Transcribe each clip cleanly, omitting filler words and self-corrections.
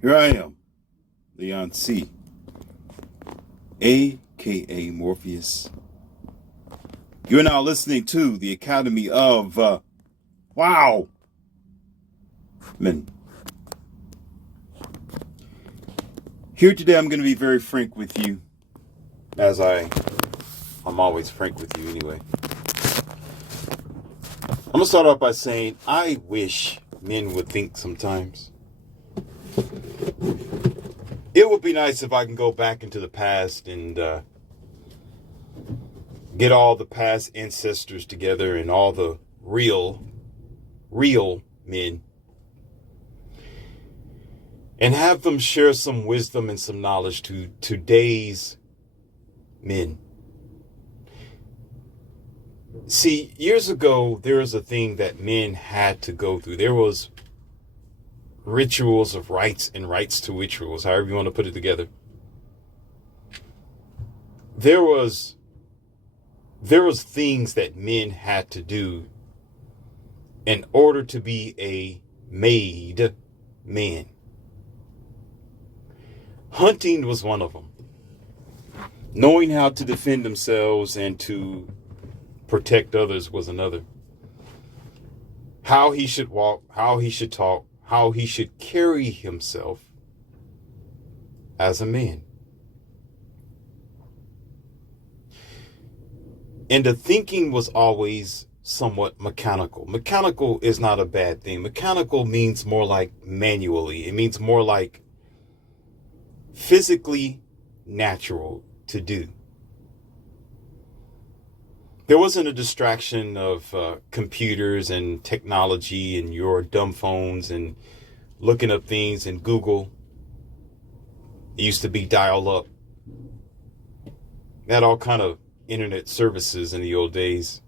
Here I am, Leon C., a.k.a. Morpheus. You're now listening to the Academy of, Wow Men. Here today, I'm going to be very frank with you, as I'm always frank with you anyway. I'm going to start off by saying, I wish men would think sometimes. It would be nice if I can go back into the past and get all the past ancestors together and all the real men and have them share some wisdom and some knowledge to today's men. See, years ago, there was a thing that men had to go through. There was rituals of rights and rights to rituals, however you want to put it together. There was things that men had to do in order to be a made man. Hunting was one of them. Knowing how to defend themselves and to protect others was another. How he should walk, how he should talk, how he should carry himself as a man. And the thinking was always somewhat mechanical. Mechanical is not a bad thing. Mechanical means more like manually. It means more like physically natural to do. There wasn't a distraction of computers and technology and your dumb phones and looking up things in Google. It used to be dial up. They had all kind of internet services in the old days.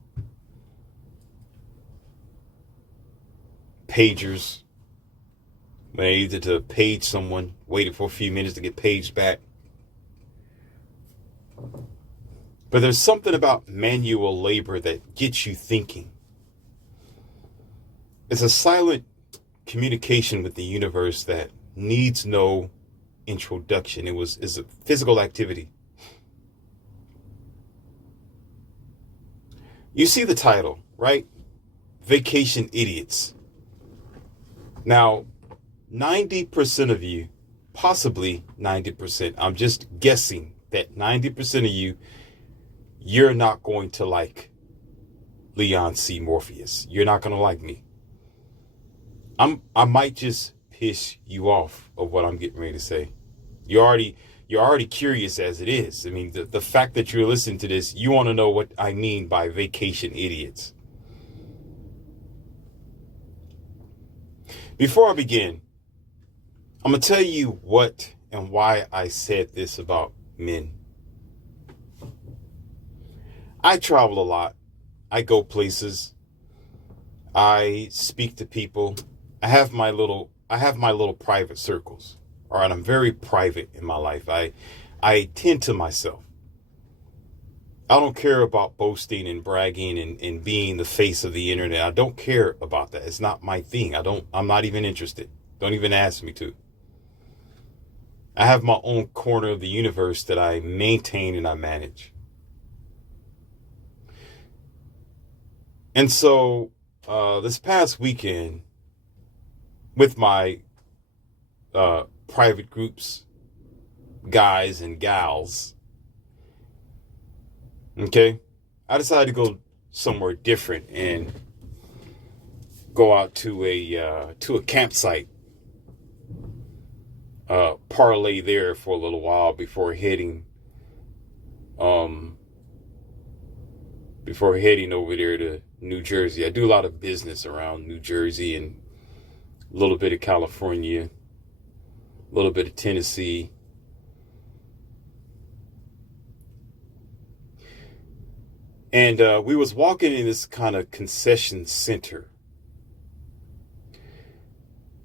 Pagers. When I needed to page someone, waited for a few minutes to get paged back. But there's something about manual labor that gets you thinking. It's a silent communication with the universe that needs no introduction. It's a physical activity. You see the title, right? Vacation Idiots. Now, 90% of you, possibly 90%, I'm just guessing that 90% of you, you're not going to like Leon C. Morpheus. You're not going to like me. I might just piss you off of what I'm getting ready to say. You're already curious as it is. I mean, the fact that you're listening to this, you want to know what I mean by vacation idiots. Before I begin, I'm going to tell you what and why I said this about men. I travel a lot. I go places. I speak to people. I have my little private circles. All right, I'm very private in my life. I tend to myself. I don't care about boasting and bragging and being the face of the internet. I don't care about that. It's not my thing. I'm not even interested. Don't even ask me to. I have my own corner of the universe that I maintain and I manage. And so this past weekend with my private groups, guys and gals, okay, I decided to go somewhere different and go out to a campsite, parlay there for a little while before heading over there to New Jersey. I do a lot of business around New Jersey and a little bit of California, a little bit of Tennessee. And we was walking in this kind of concession center.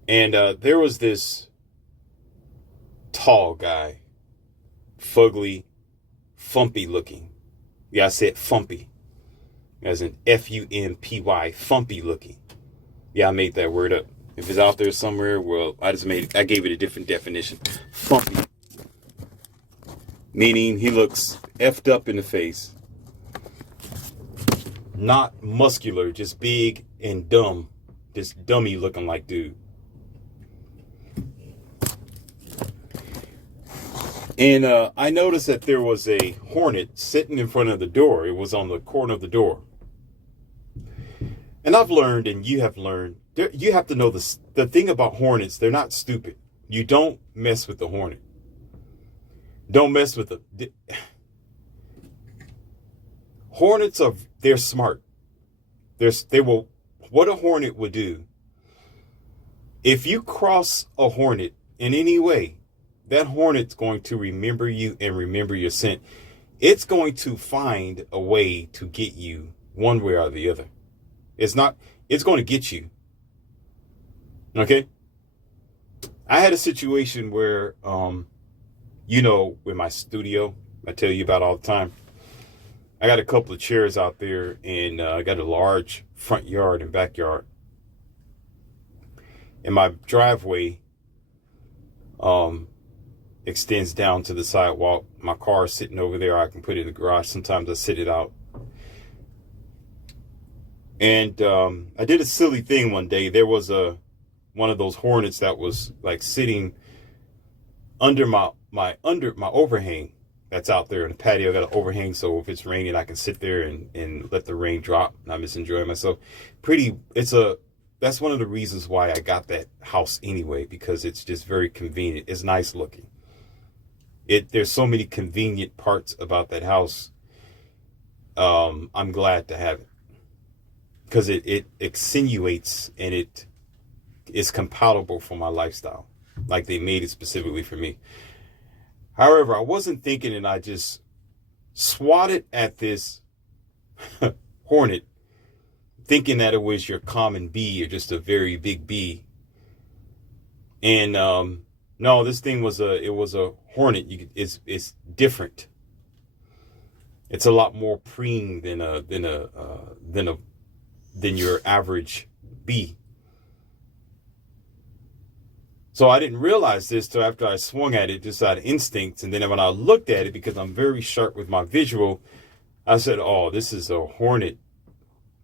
And there was this tall guy, fugly, fumpy looking. Yeah, I said fumpy. As in Fumpy, fumpy looking. Yeah, I made that word up. If it's out there somewhere, well, I gave it a different definition. Frumpy. Meaning he looks effed up in the face. Not muscular, just big and dumb. This dummy looking like dude. And I noticed that there was a hornet sitting in front of the door. It was on the corner of the door. And I've learned, and you have learned, you have to know this. The thing about hornets, they're not stupid. You don't mess with the hornet. Don't mess with them. Hornets they're smart. What a hornet would do, if you cross a hornet in any way, that hornet's going to remember you and remember your scent. It's going to find a way to get you one way or the other. It's going to get you. Okay? I had a situation where, with my studio, I tell you about all the time. I got a couple of chairs out there, and I got a large front yard and backyard. And my driveway extends down to the sidewalk. My car is sitting over there. I can put it in the garage. Sometimes I sit it out. And I did a silly thing one day. There was one of those hornets that was like sitting under my overhang that's out there in the patio. I got an overhang, so if it's raining, I can sit there and let the rain drop, and I'm just enjoying myself. That's one of the reasons why I got that house anyway, because it's just very convenient. It's nice looking. There's so many convenient parts about that house. I'm glad to have it, because it accentuates, and it is compatible for my lifestyle. Like they made it specifically for me. However, I wasn't thinking, and I just swatted at this hornet, thinking that it was your common bee or just a very big bee. And no, this thing was a hornet. It's different. It's a lot more preen than your average bee. So I didn't realize this till after I swung at it just out of instinct. And then when I looked at it, because I'm very sharp with my visual, I said, oh, this is a hornet.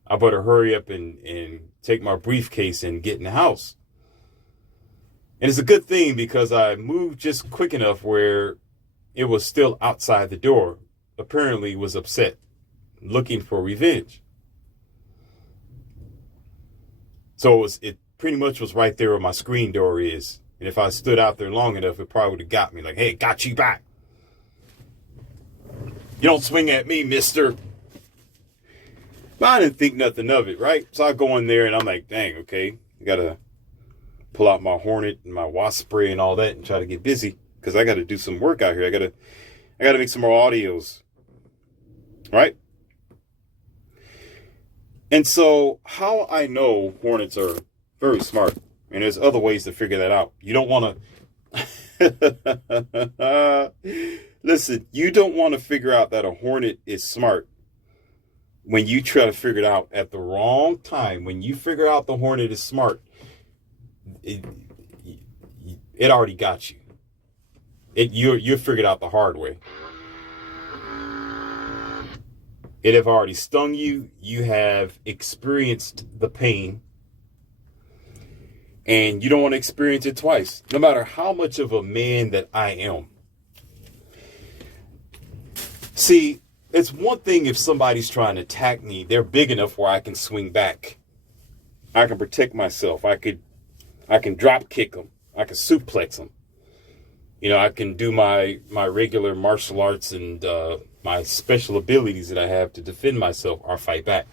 I better hurry up and take my briefcase and get in the house. And it's a good thing, because I moved just quick enough where it was still outside the door. Apparently was upset, looking for revenge. So it pretty much was right there where my screen door is. And if I stood out there long enough, it probably would have got me. Like, hey, got you back. You don't swing at me, mister. But I didn't think nothing of it, right? So I go in there and I'm like, dang, okay. I got to pull out my Hornet and my wasp spray and all that and try to get busy, because I got to do some work out here. I got to make some more audios. Right? And so how I know hornets are very smart, and there's other ways to figure that out. You don't want to listen, you don't want to figure out that a hornet is smart when you try to figure it out at the wrong time. When you figure out the hornet is smart, it already got you. You figured out the hard way. It have already stung you. You have experienced the pain. And you don't want to experience it twice, no matter how much of a man that I am. See, it's one thing if somebody's trying to attack me, they're big enough where I can swing back. I can protect myself. I can drop kick them. I can suplex them. You know, I can do my regular martial arts and my special abilities that I have to defend myself or fight back.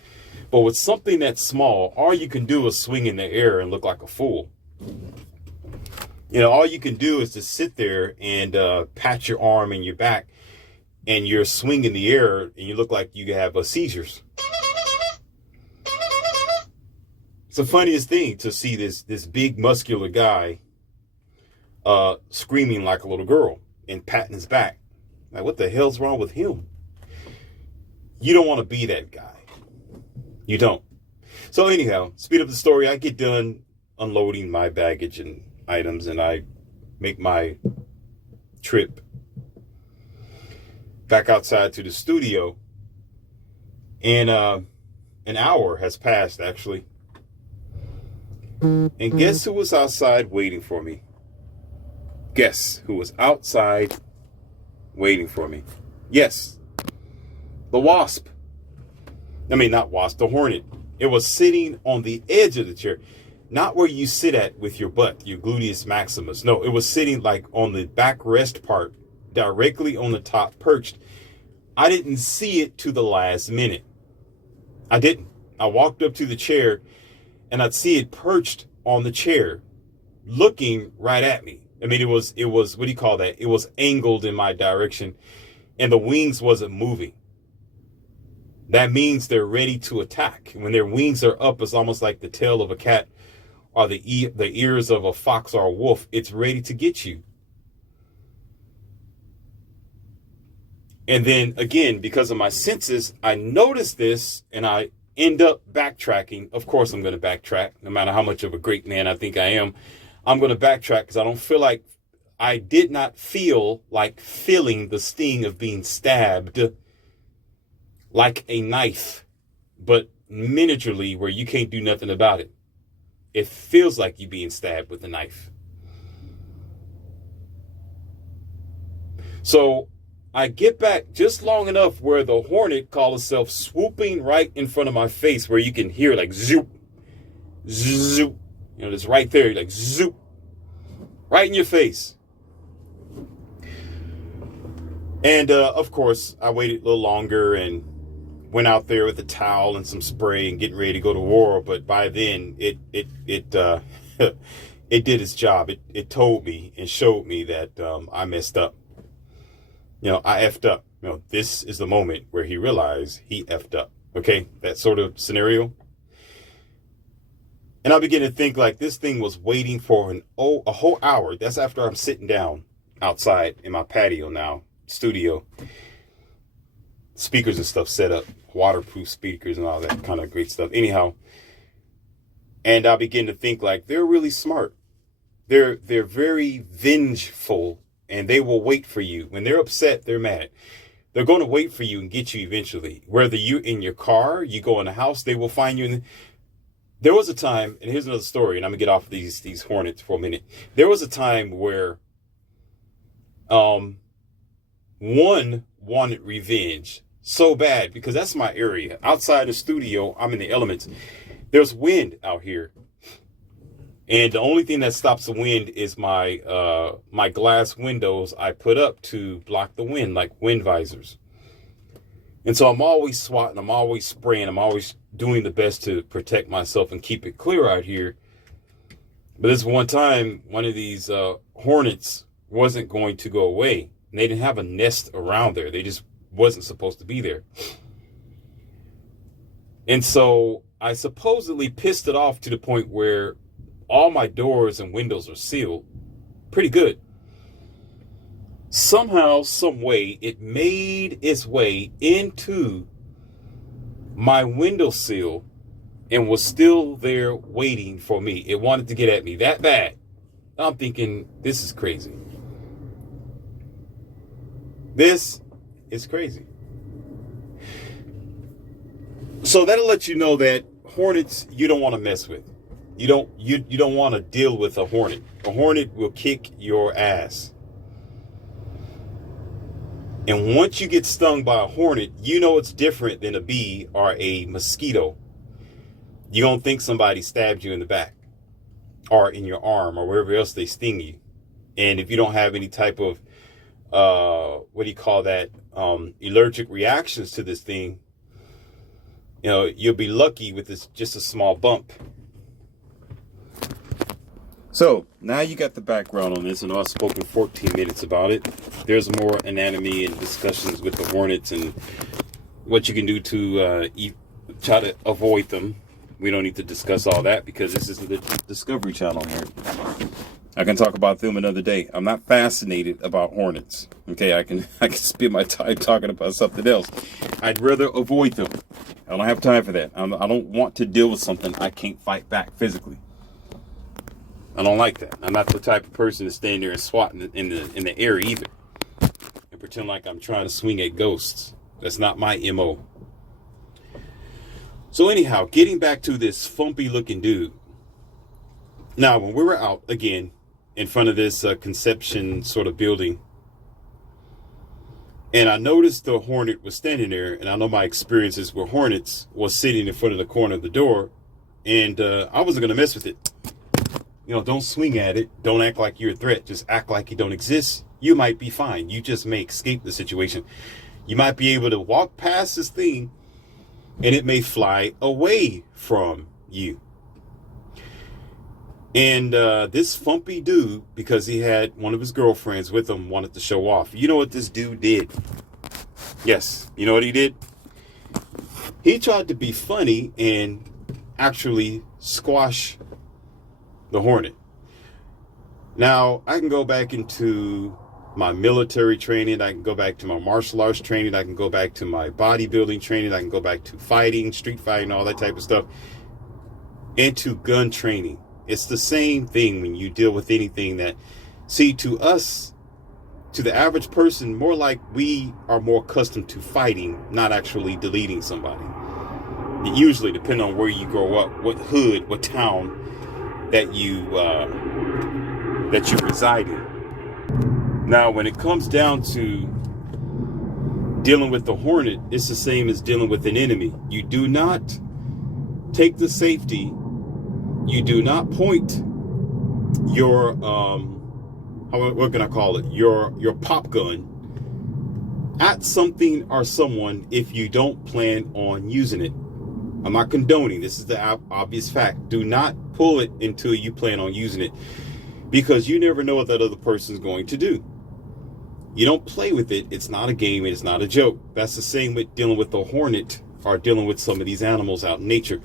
But with something that's small, all you can do is swing in the air and look like a fool. You know, all you can do is just sit there and pat your arm and your back, and you're swinging the air, and you look like you have seizures. It's the funniest thing to see this big muscular guy screaming like a little girl and patting his back. Like, what the hell's wrong with him? You don't want to be that guy. You don't. So anyhow, speed up the story. I get done unloading my baggage and items, and I make my trip back outside to the studio. And an hour has passed, actually. And guess who was outside waiting for me? Guess who was outside waiting for me? Yes, the wasp. I mean, not wasp, the hornet. It was sitting on the edge of the chair. Not where you sit at with your butt, your gluteus maximus. No, it was sitting like on the backrest part, directly on the top, perched. I didn't see it to the last minute. I didn't. I walked up to the chair and I'd see it perched on the chair, looking right at me. I mean, it was, what do you call that? It was angled in my direction and the wings wasn't moving. That means they're ready to attack. When their wings are up, it's almost like the tail of a cat or the ears of a fox or a wolf. It's ready to get you. And then again, because of my senses, I noticed this and I end up backtracking. Of course, I'm going to backtrack no matter how much of a great man I think I am. I'm going to backtrack because I did not feel like feeling the sting of being stabbed like a knife, but miniaturely where you can't do nothing about it. It feels like you being stabbed with a knife. So I get back just long enough where the hornet called itself swooping right in front of my face, where you can hear like zoop, zoop. You know, it's right there, like zoop, right in your face. And of course, I waited a little longer and went out there with a towel and some spray and getting ready to go to war. But by then, it did its job. It told me and showed me that I messed up. You know, I effed up. You know, this is the moment where he realized he effed up. Okay, that sort of scenario. And I began to think like this thing was waiting for a whole hour. That's after I'm sitting down outside in my patio now, studio. Speakers and stuff set up, waterproof speakers and all that kind of great stuff. Anyhow, and I begin to think like they're really smart. They're very vengeful. And they will wait for you. When they're upset, they're mad. They're going to wait for you and get you eventually. Whether you're in your car, you go in the house, they will find you. There was a time, and here's another story, and I'm going to get off these hornets for a minute. There was a time where one wanted revenge so bad, because that's my area. Outside the studio, I'm in the elements. There's wind out here. And the only thing that stops the wind is my my glass windows I put up to block the wind, like wind visors. And so I'm always swatting, I'm always spraying, I'm always doing the best to protect myself and keep it clear out here. But this one time, one of these hornets wasn't going to go away. And they didn't have a nest around there. They just wasn't supposed to be there. And so I supposedly pissed it off to the point where all my doors and windows are sealed pretty good. Somehow, some way, it made its way into my windowsill and was still there waiting for me. It wanted to get at me that bad. I'm thinking, this is crazy. This is crazy. So that'll let you know that hornets you don't want to mess with. You don't want to deal with a hornet. A hornet will kick your ass. And once you get stung by a hornet, you know it's different than a bee or a mosquito. You don't think somebody stabbed you in the back or in your arm or wherever else they sting you. And if you don't have any type of, allergic reactions to this thing, you know, you'll be lucky with this, just a small bump. So now you got the background on this, and I've spoken 14 minutes about it. There's more anatomy and discussions with the hornets and what you can do to try to avoid them. We don't need to discuss all that because this isn't the Discovery Channel here. I can talk about them another day. I'm not fascinated about hornets. Okay, I can spend my time talking about something else. I'd rather avoid them. I don't have time for that. I don't want to deal with something I can't fight back physically. I don't like that. I'm not the type of person to stand there and swat in the air either, and pretend like I'm trying to swing at ghosts. That's not my MO. So anyhow, getting back to this fumpy looking dude. Now, when we were out again in front of this conception sort of building, and I noticed the Hornet was standing there, and I know my experiences with Hornets was sitting in front of the corner of the door, and I wasn't going to mess with it. You know, don't swing at it. Don't act like you're a threat. Just act like you don't exist. You might be fine. You just may escape the situation. You might be able to walk past this thing, and it may fly away from you. And this fumpy dude, because he had one of his girlfriends with him, wanted to show off. You know what this dude did? Yes, you know what he did? He tried to be funny and actually squash the Hornet. Now, I can go back into my military training. I can go back to my martial arts training. I can go back to my bodybuilding training. I can go back to fighting, street fighting, all that type of stuff, and to gun training. It's the same thing when you deal with anything that, see, to us, to the average person, more like we are more accustomed to fighting, not actually deleting somebody. It usually, depending on where you grow up, what hood, what town that you reside in. Now, when it comes down to dealing with the Hornet, it's the same as dealing with an enemy. You do not take the safety. You do not point your what can I call it? Your pop gun at something or someone if you don't plan on using it. I'm not condoning. This is the obvious fact. Do not pull it until you plan on using it, because you never know what that other person's going to do. You don't play with it. It's not a game. It's not a joke. That's the same with dealing with the Hornet or dealing with some of these animals out in nature.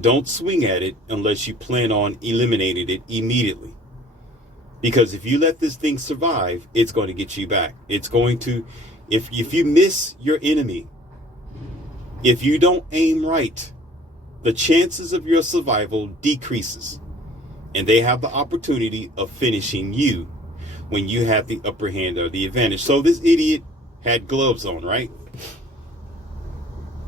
Don't swing at it unless you plan on eliminating it immediately. Because if you let this thing survive, it's going to get you back. It's going to, if you miss your enemy, if you don't aim right, the chances of your survival decreases. And they have the opportunity of finishing you when you have the upper hand or the advantage. So this idiot had gloves on, right?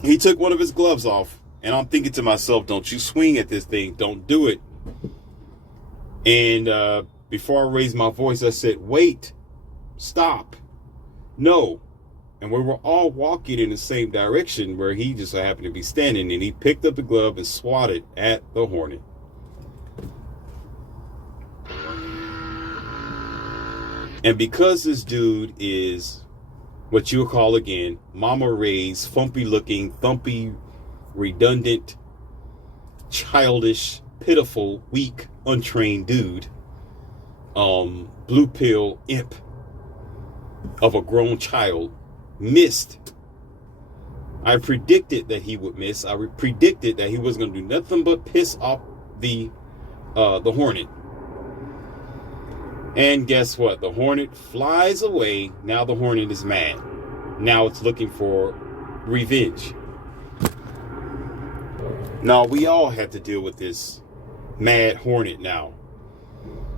He took one of his gloves off. And I'm thinking to myself, don't you swing at this thing. Don't do it. And before I raised my voice, I said, wait, stop, no. And we were all walking in the same direction where he just happened to be standing. And he picked up the glove and swatted at the Hornet. And because this dude is what you'll call, again, Mama Ray's fumpy looking, thumpy, redundant, childish, pitiful, weak, untrained dude, blue pill imp of a grown child, missed. I predicted that he would miss. I predicted that he was going to do nothing but piss off the Hornet. And guess what? The Hornet flies away. Now the Hornet is mad. Now it's looking for revenge. Now, we all have to deal with this mad Hornet now,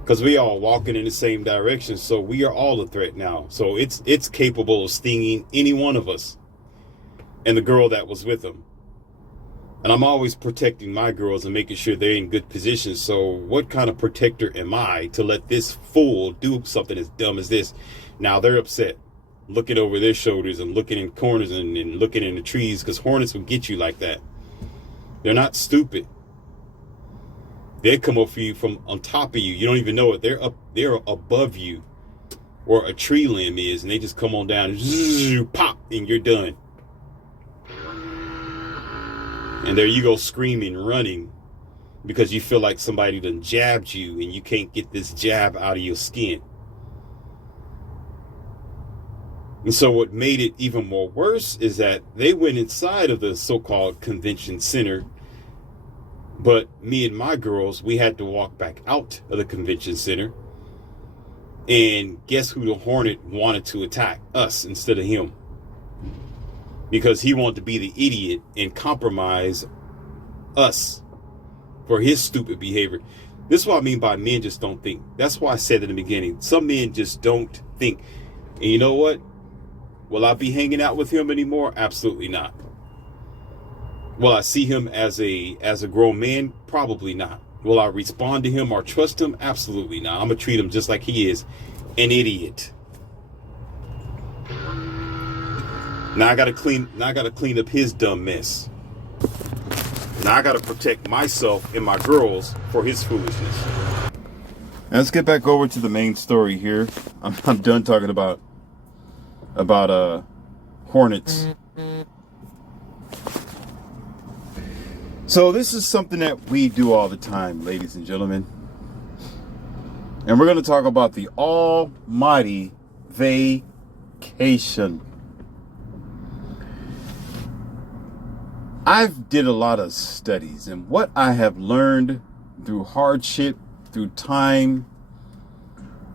because we all walking in the same direction. So we are all a threat now. So it's capable of stinging any one of us and the girl that was with him. And I'm always protecting my girls and making sure they're in good positions. So what kind of protector am I to let this fool do something as dumb as this? Now they're upset, looking over their shoulders and looking in corners and looking in the trees, because Hornets will get you like that. They're not stupid. They come up for you from on top of you. You don't even know it. They're above you, or a tree limb is, and they just come on down and zzz, pop, and you're done. And there you go, screaming, running, because you feel like somebody done jabbed you and you can't get this jab out of your skin. And so what made it even more worse is that they went inside of the so-called convention center, but me and my girls, we had to walk back out of the convention center. And guess who the Hornet wanted to attack? Us instead of him. Because he wanted to be the idiot and compromise us for his stupid behavior. This is what I mean by men just don't think. That's why I said in the beginning, some men just don't think. And you know what? Will I be hanging out with him anymore? Absolutely not. Will I see him as a grown man? Probably not. Will I respond to him or trust him? Absolutely not. I'm gonna treat him just like he is, an idiot. Now I gotta clean up his dumb mess. Now I gotta protect myself and my girls for his foolishness. Now let's get back over to the main story here. I'm done talking about hornets. So this is something that we do all the time, ladies and gentlemen. And we're going to talk about the almighty vacation. I've did a lot of studies, and what I have learned through hardship, through time,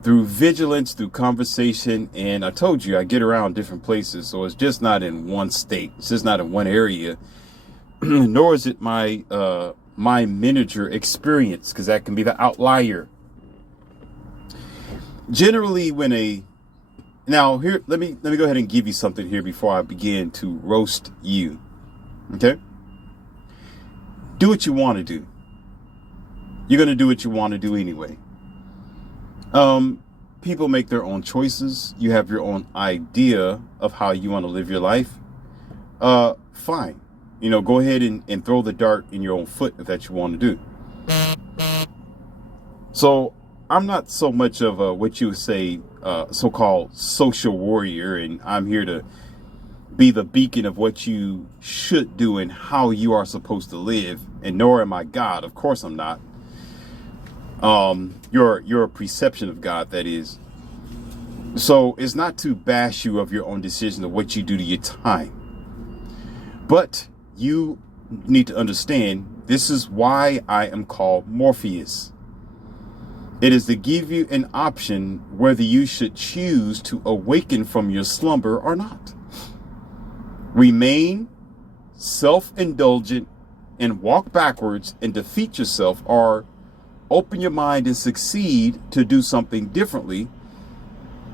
through vigilance, through conversation, and I told you I get around different places, so it's just not in one state. It's just not in one area. Nor is it my manager experience, because that can be the outlier. Generally, now here, let me go ahead and give you something here before I begin to roast you. Okay? Do what you want to do. You're going to do what you want to do anyway. People make their own choices. You have your own idea of how you want to live your life. Fine. Go ahead and throw the dart in your own foot if that's what you want to do. So I'm not so much of what you would say, so-called social warrior, and I'm here to be the beacon of what you should do and how you are supposed to live. And nor am I God. Of course I'm not. Your perception of God, that is. So it's not to bash you of your own decision of what you do to your time. But you need to understand, this is why I am called Morpheus. It is to give you an option whether you should choose to awaken from your slumber or not. Remain self-indulgent and walk backwards and defeat yourself, or open your mind and succeed to do something differently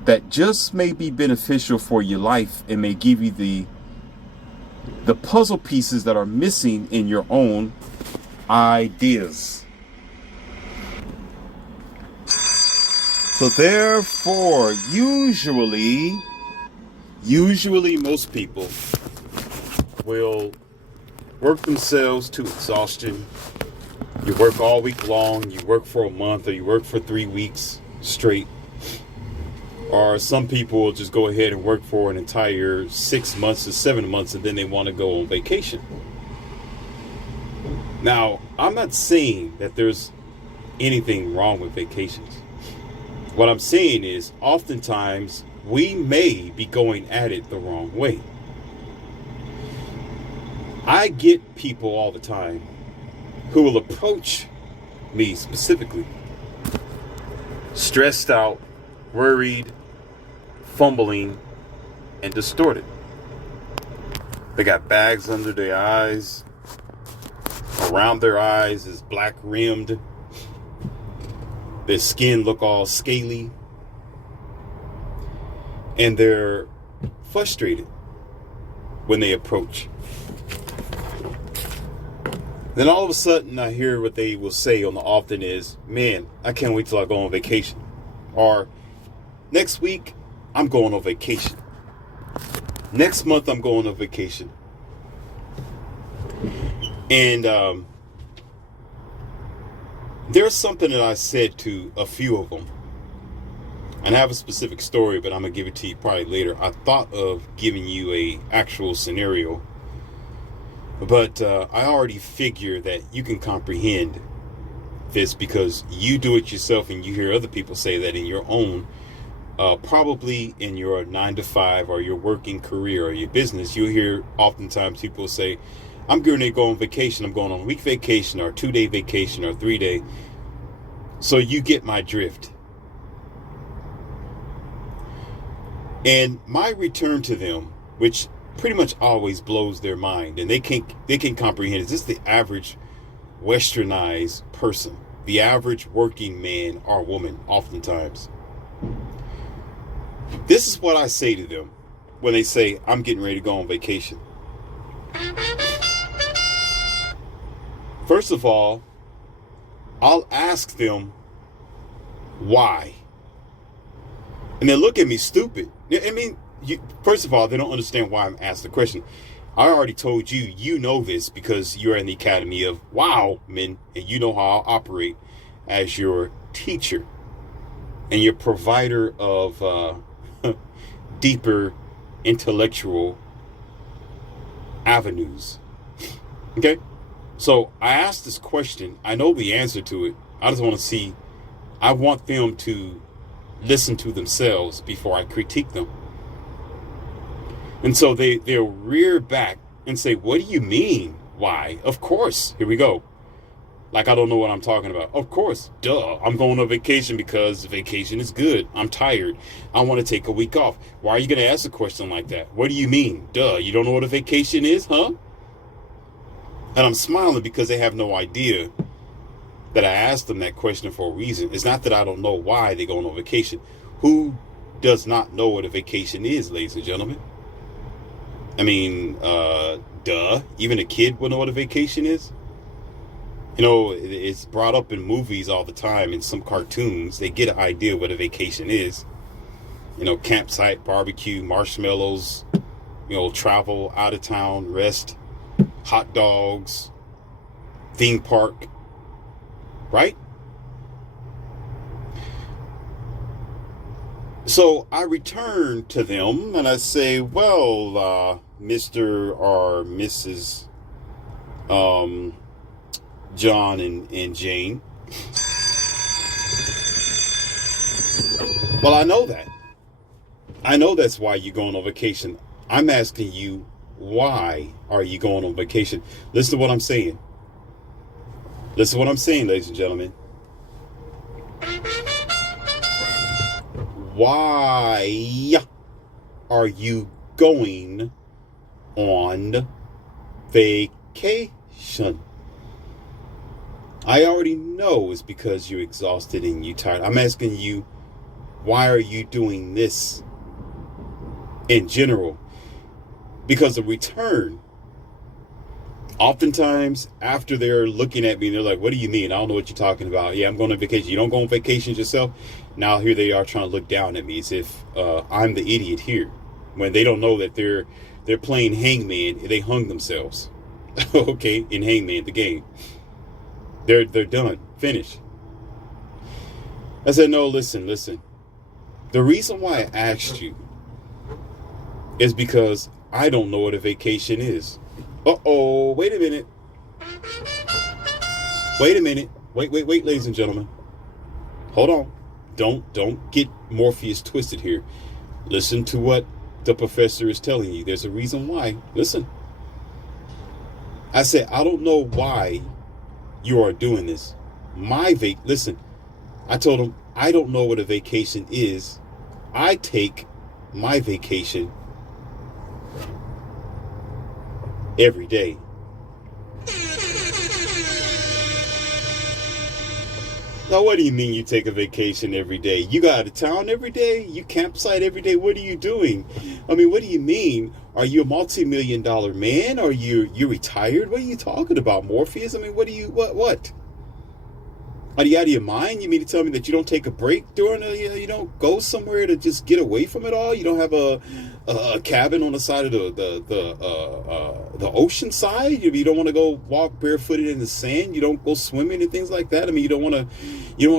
that just may be beneficial for your life and may give you the puzzle pieces that are missing in your own ideas. So therefore, usually most people will work themselves to exhaustion. You work all week long, you work for a month, or you work for 3 weeks straight. Or some people will just go ahead and work for an entire 6 months to 7 months, and then they want to go on vacation. Now, I'm not saying that there's anything wrong with vacations. What I'm saying is, oftentimes, we may be going at it the wrong way. I get people all the time who will approach me specifically, stressed out, worried, fumbling, and distorted. They got bags under their eyes. Around their eyes is black rimmed. Their skin look all scaly. And they're frustrated when they approach. Then all of a sudden I hear what they will say on the often is, man, I can't wait till I go on vacation. Or next week, I'm going on vacation. Next month, I'm going on vacation. And there's something that I said to a few of them. And I have a specific story, but I'm going to give it to you probably later. I thought of giving you a actual scenario. But I already figure that you can comprehend this because you do it yourself and you hear other people say that in your own, probably in your 9-to-5 or your working career or your business. You'll hear oftentimes people say, I'm going to go on vacation. I'm going on a week vacation or 2-day vacation or 3-day. So you get my drift. And my return to them, which pretty much always blows their mind, and they can comprehend, is this the average westernized person? the average working man or woman oftentimes. This is what I say to them when they say, I'm getting ready to go on vacation. First of all, I'll ask them why. And they look at me stupid. I mean, first of all, they don't understand why I'm asked the question. I already told you, you know this because you're in the Academy of Wow Men, and you know how I operate as your teacher and your provider of deeper intellectual avenues. Okay? So I asked this question. I know the answer to it. I just want to see. I want them to listen to themselves before I critique them. And so they'll rear back and say, what do you mean? Why? Of course. Here we go. Like I don't know what I'm talking about. Of course. Duh. I'm going on vacation because vacation is good. I'm tired. I want to take a week off. Why are you going to ask a question like that? What do you mean? Duh. You don't know what a vacation is, huh? And I'm smiling because they have no idea that I asked them that question for a reason. It's not that I don't know why they're going on vacation. Who does not know what a vacation is, ladies and gentlemen? I mean, duh. Even a kid will know what a vacation is. You know, it's brought up in movies all the time, in some cartoons. They get an idea what a vacation is. You know, campsite, barbecue, marshmallows, you know, travel, out of town, rest, hot dogs, theme park, right? So I return to them and I say, well, Mr. or Mrs. John and Jane. Well, I know that. I know that's why you're going on vacation. I'm asking you, why are you going on vacation? Listen to what I'm saying. Listen to what I'm saying, ladies and gentlemen. Why are you going on vacation? I already know it's because you're exhausted and you're tired. I'm asking you, why are you doing this in general? Because the return, oftentimes after they're looking at me and they're like, what do you mean? I don't know what you're talking about. Yeah, I'm going on vacation. You don't go on vacations yourself? Now here they are trying to look down at me as if I'm the idiot here, when they don't know that they're playing hangman. They hung themselves. Okay, in Hangman, the game. They're done. Finished. I said, no, listen. The reason why I asked you is because I don't know what a vacation is. Uh-oh, wait a minute. Wait, ladies and gentlemen. Hold on. Don't get Morpheus twisted here. Listen to what the professor is telling you. There's a reason why. Listen. I said, I don't know why you are doing this. Listen, I told him, I don't know what a vacation is. I take my vacation every day. Now, what do you mean you take a vacation every day? You go out of town every day? You campsite every day? What are you doing? I mean, what do you mean? Are you a multi-million-dollar man? Are you retired? What are you talking about, Morpheus? I mean, what? Are you out of your mind? You mean to tell me that you don't take a break during you don't go somewhere to just get away from it all? You don't have a cabin on the side of the ocean side? You don't want to go walk barefooted in the sand? You don't go swimming and things like that? I mean, you don't want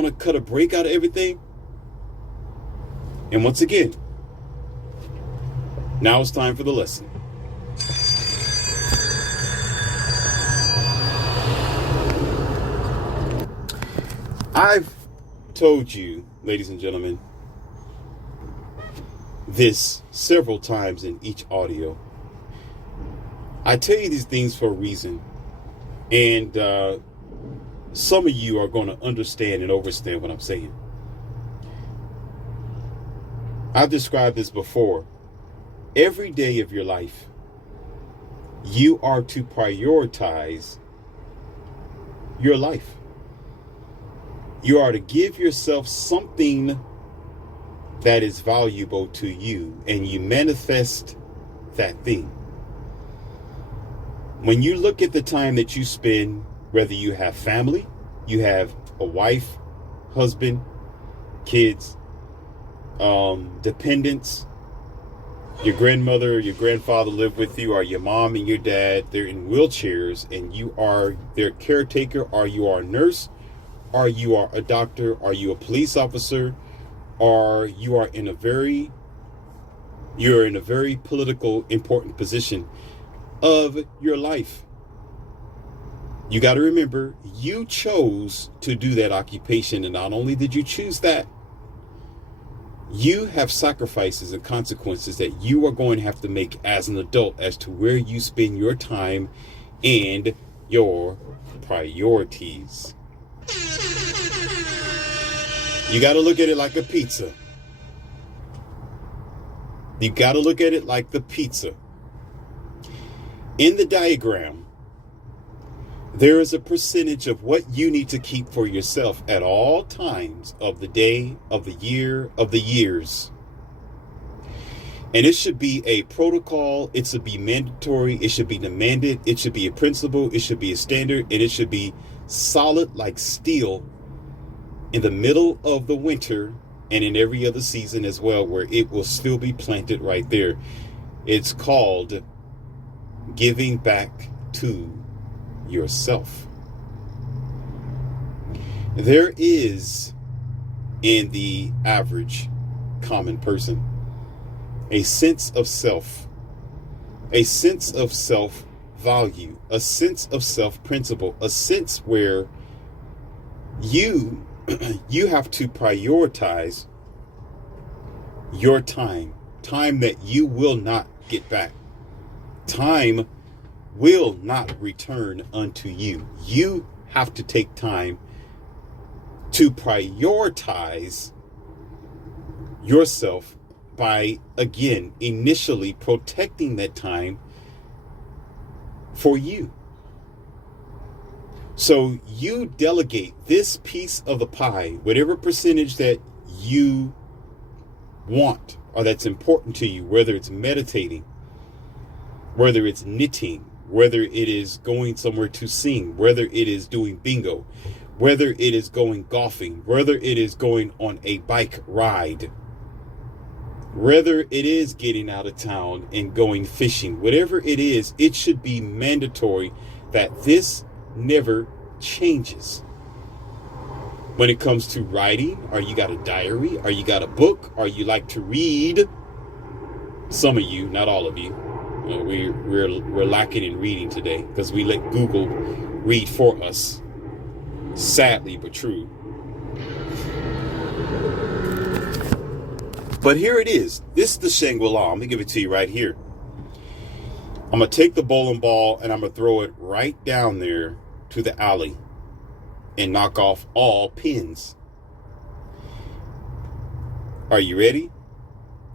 to cut a break out of everything? And once again, now it's time for the lesson. I've told you, ladies and gentlemen, this several times in each audio. I tell you these things for a reason. And some of you are going to understand and understand what I'm saying. I've described this before. Every day of your life, you are to prioritize your life. You are to give yourself something that is valuable to you, and you manifest that thing. When you look at the time that you spend, whether you have family, you have a wife, husband, kids, dependents, your grandmother or your grandfather live with you, or your mom and your dad, they're in wheelchairs, and you are their caretaker, or you are a nurse, or you are a doctor, or you a police officer, or you're in a very political, important position of your life. You got to remember, you chose to do that occupation, and not only did you choose that, you have sacrifices and consequences that you are going to have to make as an adult as to where you spend your time and your priorities. You got to look at it like a pizza. You got to look at it like the pizza. In the diagram, there is a percentage of what you need to keep for yourself at all times of the day, of the year, of the years. And it should be a protocol. It should be mandatory. It should be demanded. It should be a principle. It should be a standard. And it should be solid like steel in the middle of the winter and in every other season as well, where it will still be planted right there. It's called giving back to yourself. There is, in the average common person, a sense of self, a sense of self-value, a sense of self-principle, a sense where you have to prioritize your time that you will not get back. Time will not return unto you. You have to take time to prioritize yourself by, again, initially protecting that time for you. So you delegate this piece of the pie, whatever percentage that you want or that's important to you, whether it's meditating, whether it's knitting, whether it is going somewhere to sing, whether it is doing bingo, whether it is going golfing, whether it is going on a bike ride, whether it is getting out of town and going fishing, whatever it is, it should be mandatory that this never changes. When it comes to writing, or you got a diary, or you got a book, or you like to read, some of you, not all of you, we're lacking in reading today because we let Google read for us. Sadly but true. But here it is. This is the Shangri-La. I'm gonna give it to you right here. I'm gonna take the bowling ball and I'm gonna throw it right down there to the alley and knock off all pins. Are you ready?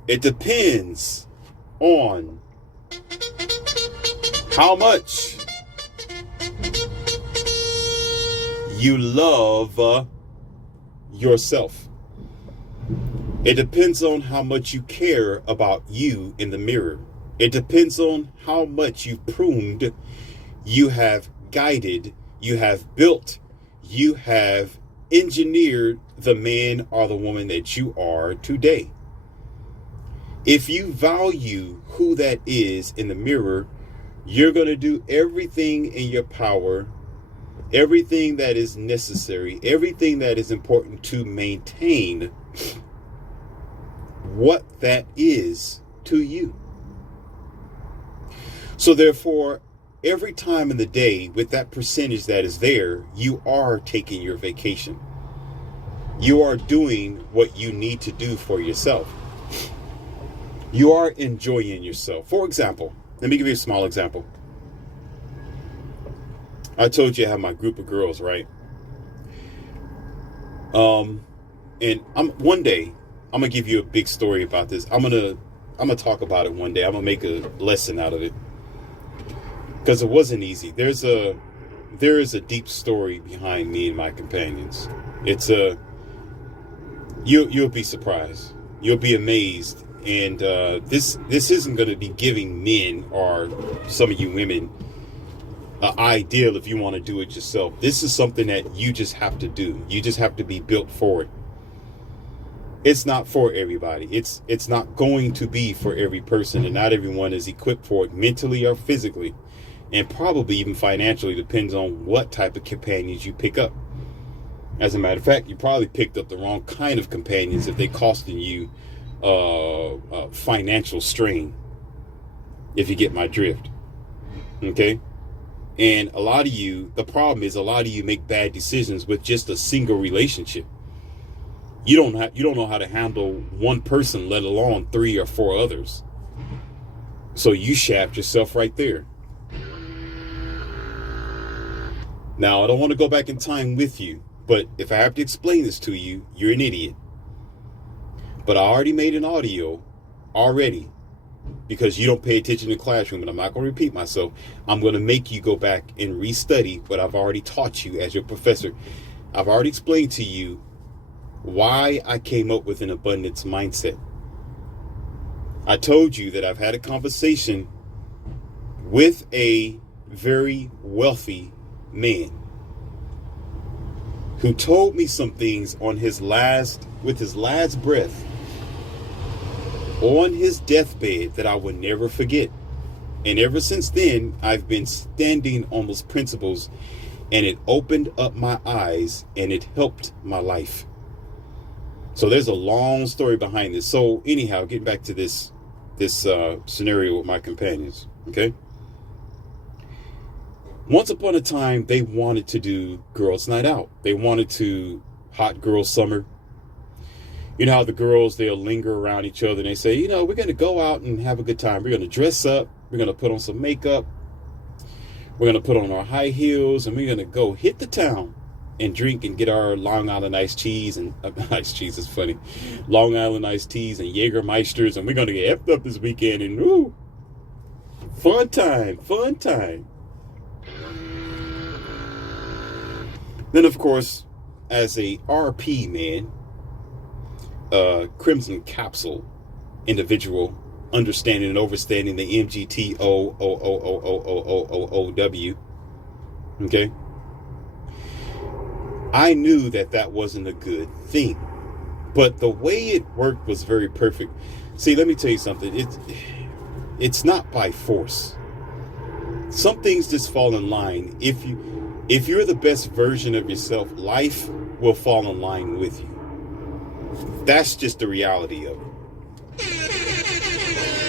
It depends on how much you love yourself. It depends on how much you care about you in the mirror. It depends on how much you've pruned, you have guided, you have built, you have engineered the man or the woman that you are today. If you value who that is in the mirror, you're going to do everything in your power, everything that is necessary, everything that is important to maintain what that is to you. So therefore, every time in the day with that percentage that is there, you are taking your vacation. You are doing what you need to do for yourself. You are enjoying yourself. For example, let me give you a small example. I told you I have my group of girls, right? And one day I'm gonna give you a big story about this. I'm gonna talk about it one day. I'm gonna make a lesson out of it because it wasn't easy. There is a deep story behind me and my companions. It's a you'll be surprised. You'll be amazed. And this isn't going to be giving men or some of you women an ideal if you want to do it yourself. This is something that you just have to do. You just have to be built for it. It's not for everybody. It's not going to be for every person, and not everyone is equipped for it mentally or physically, and probably even financially. Depends on what type of companions you pick up. As a matter of fact, you probably picked up the wrong kind of companions if they costing you financial strain, if you get my drift. Okay. And a lot of you, the problem is a lot of you make bad decisions with just a single relationship. You don't know how to handle one person, let alone 3 or 4 others. So you shaft yourself right there. Now, I don't want to go back in time with you, but if I have to explain this to you, you're an idiot. But I already made an audio already, because you don't pay attention in the classroom, and I'm not going to repeat myself. I'm going to make you go back and restudy what I've already taught you as your professor. I've already explained to you why I came up with an abundance mindset. I told you that I've had a conversation with a very wealthy man who told me some things with his last breath, on his deathbed, that I would never forget. And ever since then, I've been standing on those principles, and it opened up my eyes and it helped my life. So there's a long story behind this. So anyhow, getting back to this scenario with my companions. Okay. Once upon a time, they wanted to do girls' night out. They wanted to hot girl summer. You know how the girls, they'll linger around each other and they say, we're going to go out and have a good time. We're going to dress up. We're going to put on some makeup. We're going to put on our high heels, and we're going to go hit the town and drink and get our Long Island iced cheese. And iced cheese is funny. Long Island iced teas and Jägermeisters. And we're going to get effed up this weekend. And ooh, fun time. Then, of course, as a RP man, Crimson Capsule individual, understanding and overstanding the MGTOOOOOOOOOW. Okay. I knew that wasn't a good thing, but the way it worked was very perfect. See, let me tell you something. It's not by force. Some things just fall in line. If you're the best version of yourself, life will fall in line with you. That's just the reality of it.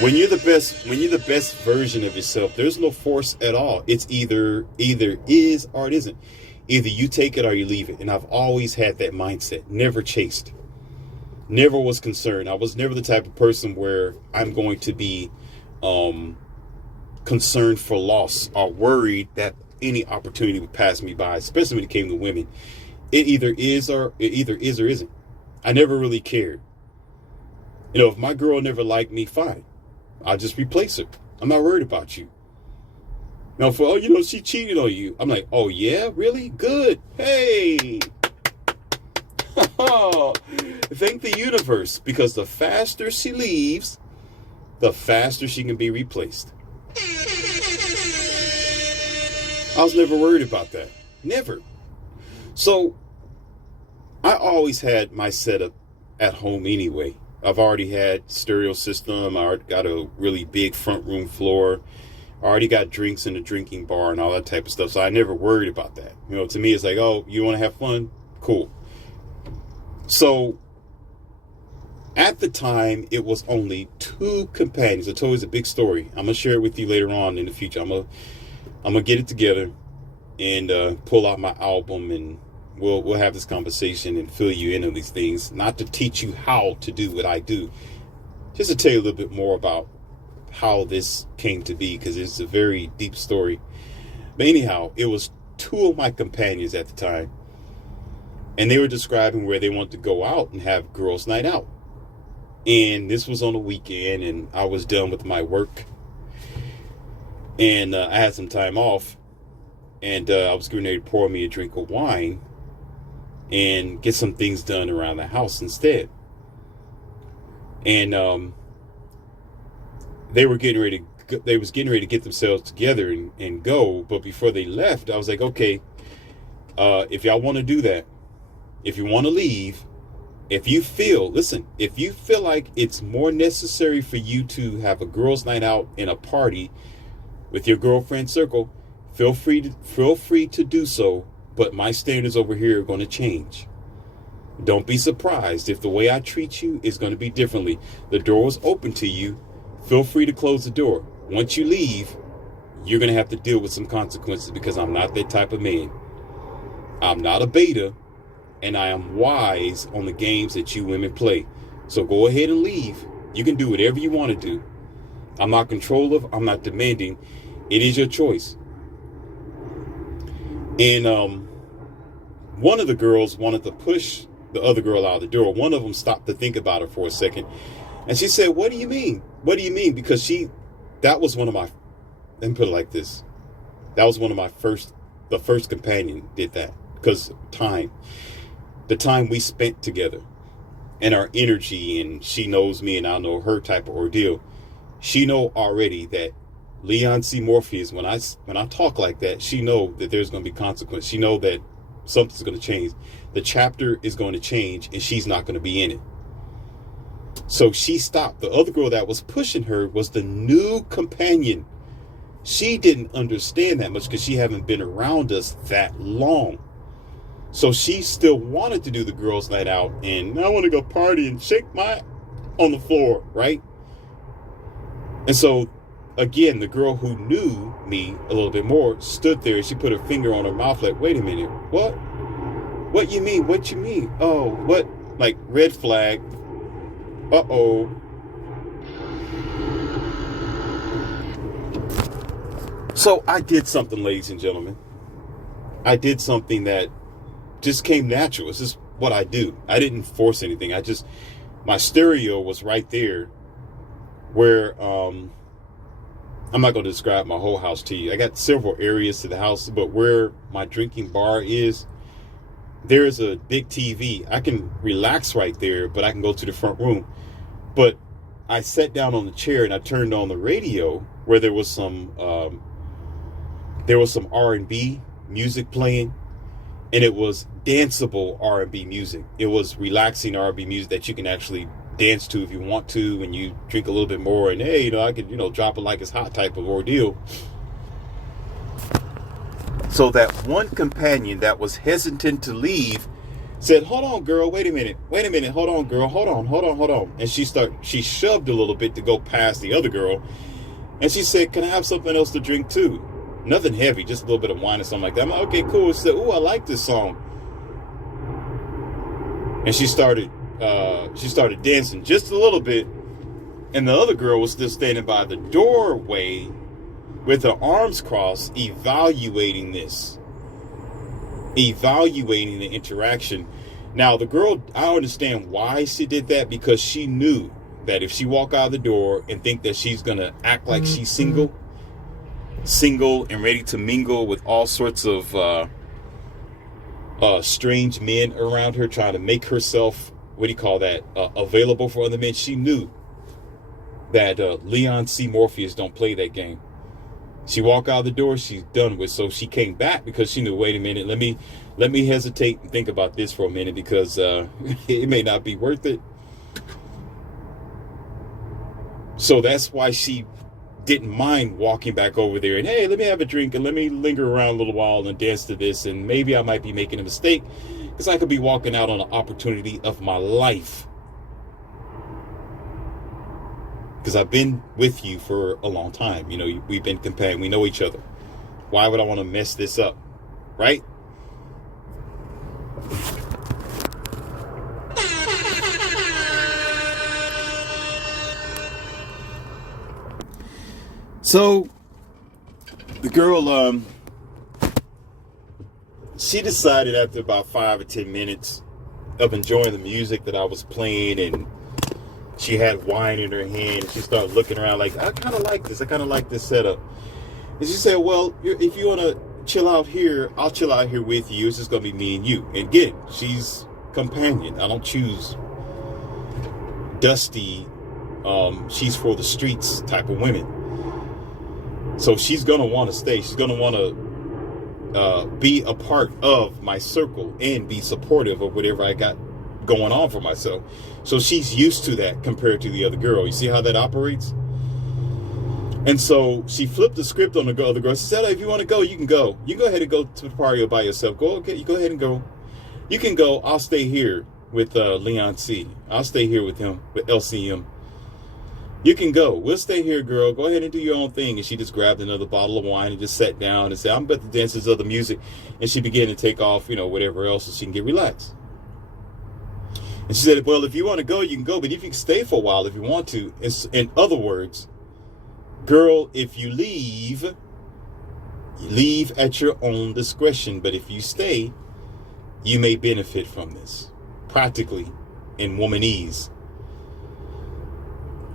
When you're the best version of yourself, there's no force at all. It's either is or it isn't. Either you take it or you leave it. And I've always had that mindset. Never chased. Never was concerned. I was never the type of person where I'm going to be concerned for loss or worried that any opportunity would pass me by, especially when it came to women. It either is or isn't. I never really cared. If my girl never liked me, fine. I'll just replace her. I'm not worried about you. Now, she cheated on you. I'm like, oh yeah, really? Good. Hey. Thank the universe, because the faster she leaves, the faster she can be replaced. I was never worried about that. Never. So I always had my setup at home anyway. I've already had stereo system. I already got a really big front room floor. I already got drinks in the drinking bar and all that type of stuff. So I never worried about that. To me, it's like, oh, you want to have fun? Cool. So at the time, it was only 2 companions. I told you it's a big story. I'm going to share it with you later on in the future. I'm going to get it together and pull out my album, and we'll have this conversation and fill you in on these things. Not to teach you how to do what I do, just to tell you a little bit more about how this came to be, because it's a very deep story. But anyhow, it was 2 of my companions at the time, and they were describing where they wanted to go out and have girls' night out. And this was on a weekend, and I was done with my work, and I had some time off, and I was getting ready to pour me a drink of wine. and get some things done around the house instead. And they was getting ready to get themselves together and go. But before they left, I was like, okay, if y'all want to do that, if you want to leave, if you feel like it's more necessary for you to have a girls' night out in a party with your girlfriend circle, feel free to do so. But my standards over here are going to change. Don't be surprised if the way I treat you is going to be differently. The door is open to you. Feel free to close the door. Once you leave, you're going to have to deal with some consequences, because I'm not that type of man. I'm not a beta, and I am wise on the games that you women play. So go ahead and leave. You can do whatever you want to do. I'm not controlling. I'm not demanding. It is your choice. And one of the girls wanted to push the other girl out of the door. One of them stopped to think about it for a second. And she said, what do you mean? What do you mean? Because that was one of my, let me put it like this. That was one of my the first companion did that. Because the time we spent together and our energy, and she knows me and I know her type of ordeal. She know already that Leon C. Morpheus, when I talk like that, she know that there's going to be consequence. She know that something's going to change. The chapter is going to change, and she's not going to be in it. So she stopped. The other girl that was pushing her was the new companion. She didn't understand that much because she haven't been around us that long. So she still wanted to do the girls' night out, and I want to go party and shake my on the floor, right? And so again, the girl who knew me a little bit more stood there, and she put her finger on her mouth like, wait a minute, what? What you mean? What you mean? Oh, what? Like, red flag. Uh-oh. So I did something, ladies and gentlemen. I did something that just came natural. It's just what I do. I didn't force anything. My stereo was right there where, I'm not going to describe my whole house to you. I got several areas to the house, but where my drinking bar is, there's a big TV. I can relax right there, but I can go to the front room. But I sat down on the chair and I turned on the radio where there was some R&B music playing, and it was danceable R&B music. It was relaxing R&B music that you can actually dance to if you want to, when you drink a little bit more, and hey, I could, drop it like it's hot type of ordeal. So that one companion that was hesitant to leave said, hold on, girl, wait a minute, hold on, girl, hold on. And she shoved a little bit to go past the other girl, and she said, can I have something else to drink too? Nothing heavy, just a little bit of wine or something like that. I'm like, okay, cool. She said, ooh, I like this song. And she started dancing just a little bit, and the other girl was still standing by the doorway with her arms crossed, evaluating the interaction. Now, the girl, I understand why she did that, because she knew that if she walk out of the door and think that she's gonna act like she's single and ready to mingle with all sorts of strange men around her, trying to make herself, available for other men. She knew that Leon C. Morpheus don't play that game. She walked out the door, she's done with. So she came back because she knew, wait a minute, let me hesitate and think about this for a minute, because it may not be worth it. So that's why she didn't mind walking back over there and, hey, let me have a drink and let me linger around a little while and dance to this, and maybe I might be making a mistake, because I could be walking out on an opportunity of my life. Because I've been with you for a long time. We've been companions. We know each other. Why would I want to mess this up? Right? So the girl, she decided after about 5 or 10 minutes of enjoying the music that I was playing, and she had wine in her hand, and she started looking around like, I kind of like this. I kind of like this setup. And she said, well, if you want to chill out here. I'll chill out here with you. It's just going to be me and you. And again, she's companion. I don't choose dusty, she's for the streets type of women. So she's going to want to stay. She's going to want to be a part of my circle and be supportive of whatever I got going on for myself. So she's used to that compared to the other girl. You see how that operates? And so she flipped the script on the other girl. She said, if you want to go, you can go. You go ahead and go to the party by yourself. Okay, you go ahead and go. You can go. I'll stay here with Leon C. I'll stay here with him, with LCM. You can go. We'll stay here, girl. Go ahead and do your own thing. And she just grabbed another bottle of wine and just sat down and said, I'm about to dance to other music. And she began to take off, whatever else so she can get relaxed. And she said, well, if you want to go, you can go. But if you can stay for a while, if you want to. In other words, girl, if you leave at your own discretion. But if you stay, you may benefit from this. Practically, in womanese.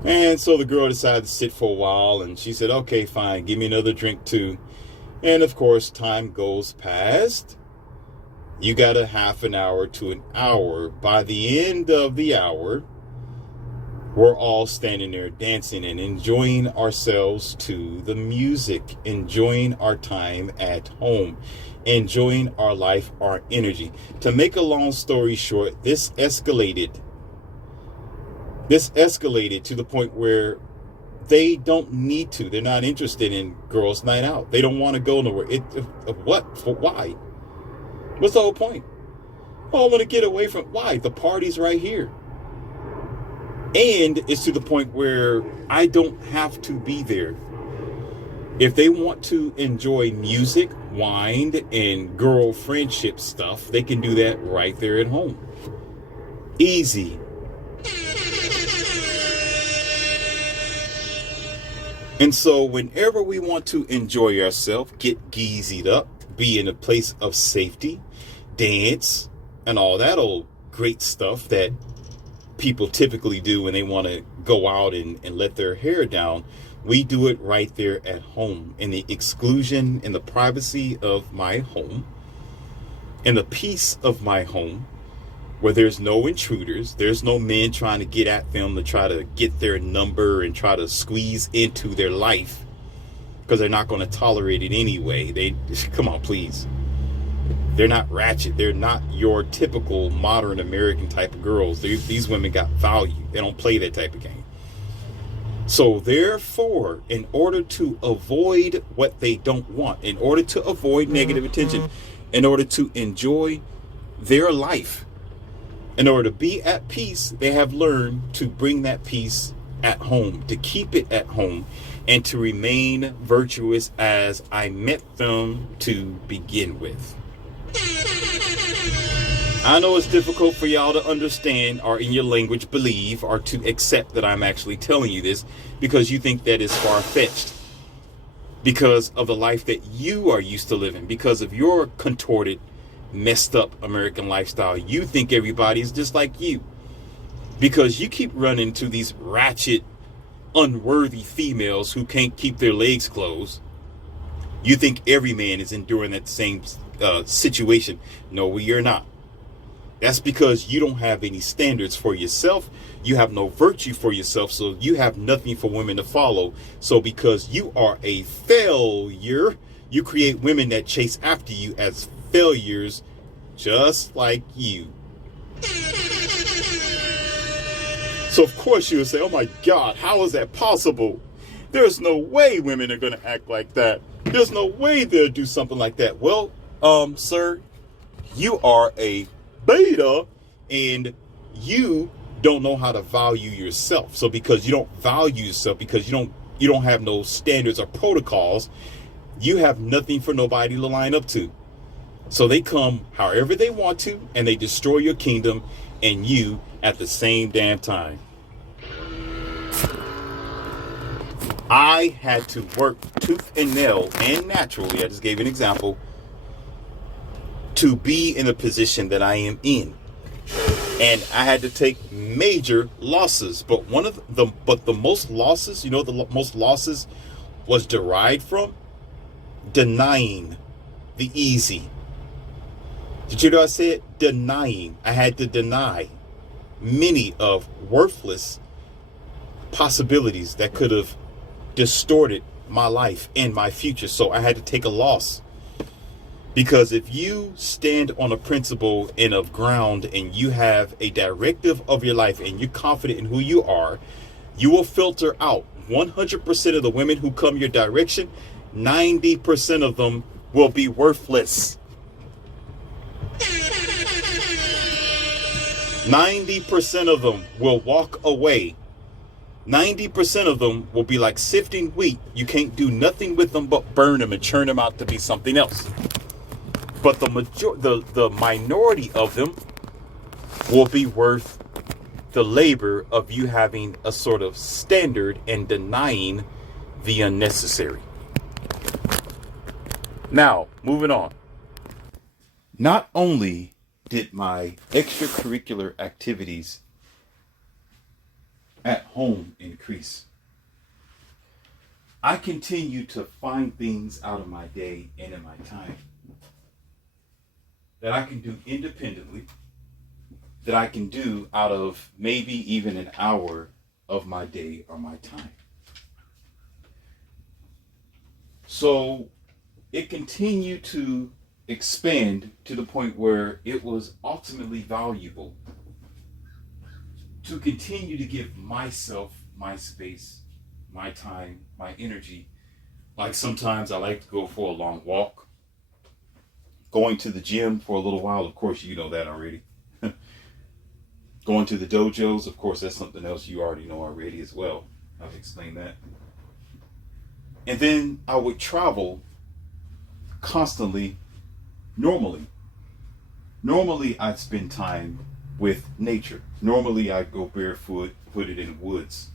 And so the girl decided to sit for a while. And she said, okay, fine. Give me another drink too. And of course, time goes past. You got a half an hour to an hour. By the end of the hour, we're all standing there dancing and enjoying ourselves to the music, enjoying our time at home, enjoying our life, our energy. To make a long story short, this escalated to the point where they don't need to. They're not interested in girls' night out. They don't want to go nowhere. What? For why? What's the whole point? Oh, I want to get away from... Why? The party's right here. And it's to the point where I don't have to be there. If they want to enjoy music, wine, and girl friendship stuff, they can do that right there at home. Easy. And so whenever we want to enjoy ourselves, get geezied up, be in a place of safety, dance, and all that old great stuff that people typically do when they want to go out and let their hair down, we do it right there at home, in the exclusion, in the privacy of my home, in the peace of my home, where there's no intruders, there's no men trying to get at them to try to get their number and try to squeeze into their life, because they're not going to tolerate it anyway. Come on, please. They're not ratchet. They're not your typical modern American type of girls. These women got value. They don't play that type of game. So therefore, in order to avoid what they don't want, in order to avoid negative attention, in order to enjoy their life, in order to be at peace, they have learned to bring that peace at home, to keep it at home, and to remain virtuous as I met them to begin with. I know it's difficult for y'all to understand, or in your language believe, or to accept that I'm actually telling you this, because you think that is far-fetched, because of the life that you are used to living, because of your contorted, messed up American lifestyle. You think everybody is just like you, because you keep running to these ratchet, unworthy females who can't keep their legs closed. You think every man is enduring that same situation. No, we are not. That's because you don't have any standards for yourself. You have no virtue for yourself, so you have nothing for women to follow. So because you are a failure, you create women that chase after you as failures, just like you. So of course you would say, oh my God, how is that possible? There's no way women are going to act like that. There's no way they'll do something like that. Well, sir, you are a beta and you don't know how to value yourself. So because you don't value yourself, because you don't have no standards or protocols, you have nothing for nobody to line up to. So they come however they want to, and they destroy your kingdom and you at the same damn time. I had to work tooth and nail, and naturally, I just gave an example, to be in the position that I am in. And I had to take major losses. But the most losses, the most losses was derived from denying the easy. Did you know I said denying? I had to deny many of worthless possibilities that could have distorted my life and my future. So I had to take a loss. Because if you stand on a principle and of ground and you have a directive of your life and you're confident in who you are, you will filter out 100% of the women who come your direction. 90% of them will be worthless. 90% of them will walk away. 90% of them will be like sifting wheat. You can't do nothing with them but burn them and churn them out to be something else. But the minority of them will be worth the labor of you having a sort of standard and denying the unnecessary. Now, moving on. Not only did my extracurricular activities at home increase, I continue to find things out of my day and in my time that I can do independently, that I can do out of maybe even an hour of my day or my time. So it continued to expand to the point where it was ultimately valuable to continue to give myself my space, my time, my energy. Like sometimes I like to go for a long walk. Going to the gym for a little while, of course, you know that already. Going to the dojos, of course, that's something else you already know already as well. I've explained that. And then I would travel constantly, normally. Normally, I'd spend time with nature. Normally, I'd go barefoot, put it in woods.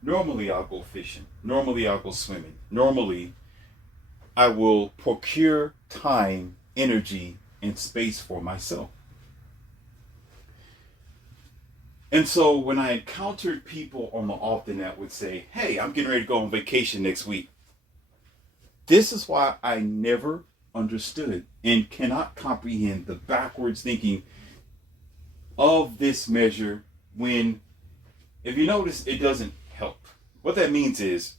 Normally, I'll go fishing. Normally, I'll go swimming. Normally, I will procure time, energy, and space for myself. And so when I encountered people on the often that would say, hey, I'm getting ready to go on vacation next week. This is why I never understood and cannot comprehend the backwards thinking of this measure when, if you notice, it doesn't help. What that means is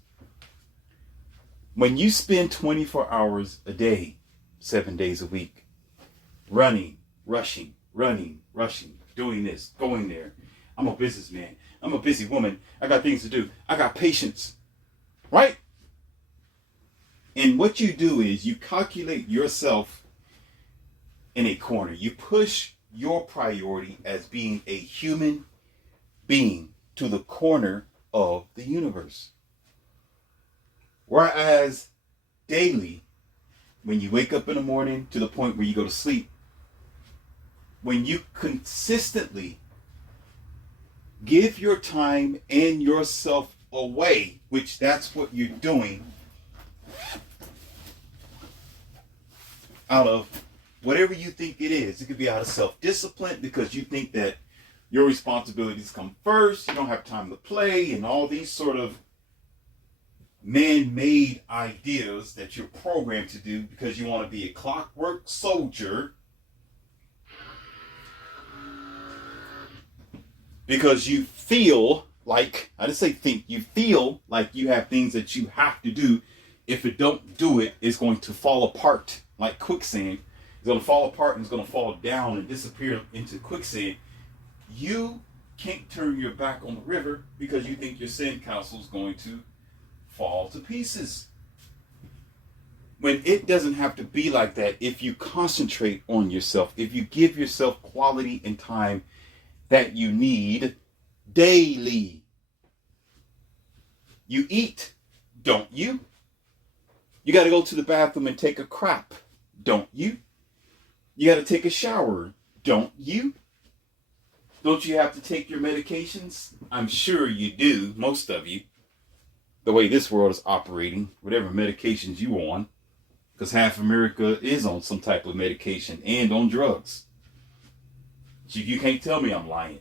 when you spend 24 hours a day, 7 days a week, running, rushing, doing this, going there. I'm a businessman. I'm a busy woman. I got things to do. I got patience. Right? And what you do is you calculate yourself in a corner. You push your priority as being a human being to the corner of the universe. Whereas daily, when you wake up in the morning to the point where you go to sleep, when you consistently give your time and yourself away, which that's what you're doing, out of whatever you think it is. It could be out of self-discipline because you think that your responsibilities come first, you don't have time to play, and all these sort of man-made ideas that you're programmed to do because you want to be a clockwork soldier, because you feel like, I didn't say think, you feel like you have things that you have to do. If it don't do it, it's going to fall apart like quicksand. It's going to fall apart and it's going to fall down and disappear into quicksand. You can't turn your back on the river because you think your sandcastle is going to fall to pieces. When it doesn't have to be like that, if you concentrate on yourself, if you give yourself quality and time that you need daily. You eat, don't you? You got to go to the bathroom and take a crap, don't you? You got to take a shower, don't you? Don't you have to take your medications? I'm sure you do, most of you. The way this world is operating, whatever medications you on, because half America is on some type of medication and on drugs. So you can't tell me I'm lying.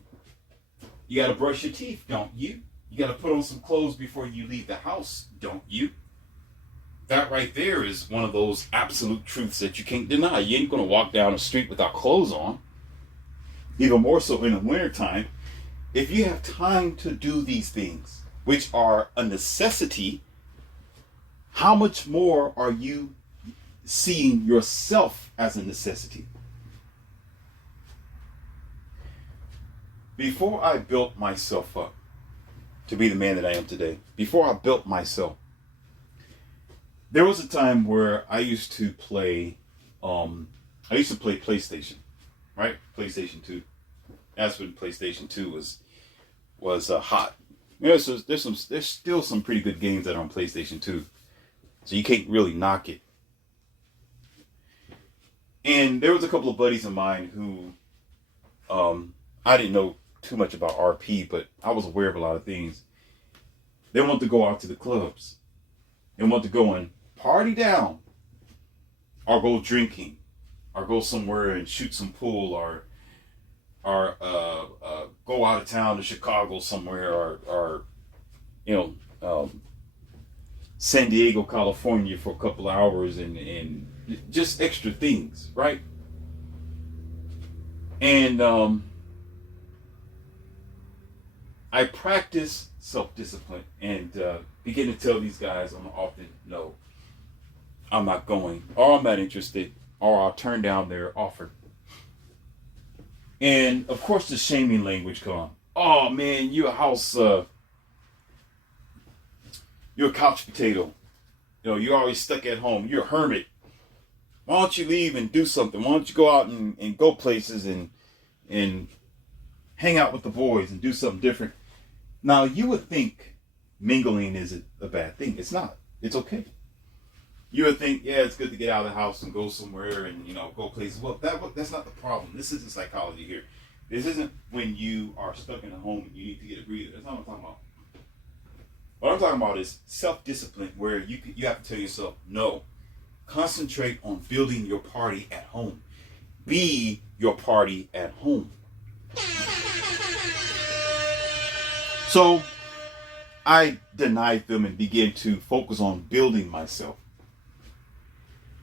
You got to brush your teeth, don't you? You got to put on some clothes before you leave the house, don't you? That right there is one of those absolute truths that you can't deny. You ain't going to walk down the street without clothes on, even more so in the wintertime. If you have time to do these things, which are a necessity, how much more are you seeing yourself as a necessity? Before I built myself up to be the man that I am today, before I built myself, there was a time where I used to play PlayStation, right? PlayStation 2. That's when PlayStation 2 was hot. You know, so there's still some pretty good games that are on PlayStation 2. So you can't really knock it. And there was a couple of buddies of mine who I didn't know too much about RP, but I was aware of a lot of things. They wanted to go out to the clubs. They wanted to go and party down, or go drinking, or go somewhere and shoot some pool, or go out of town to Chicago somewhere, or San Diego, California for a couple of hours, and just extra things, right? And I practice self-discipline and begin to tell these guys on often, no, I'm not going, or I'm not interested, or I'll turn down their offer. And of course the shaming language comes. Oh man, you're a couch potato. You know, you're always stuck at home. You're a hermit. Why don't you leave and do something? Why don't you go out and go places and hang out with the boys and do something different? Now, you would think mingling is a bad thing. It's not. It's okay. You would think, yeah, it's good to get out of the house and go somewhere and, go places. Well, that's not the problem. This isn't psychology here. This isn't when you are stuck in a home and you need to get a breather. That's not what I'm talking about. What I'm talking about is self-discipline, where you have to tell yourself, no. Concentrate on building your party at home. Be your party at home. So I denied them and began to focus on building myself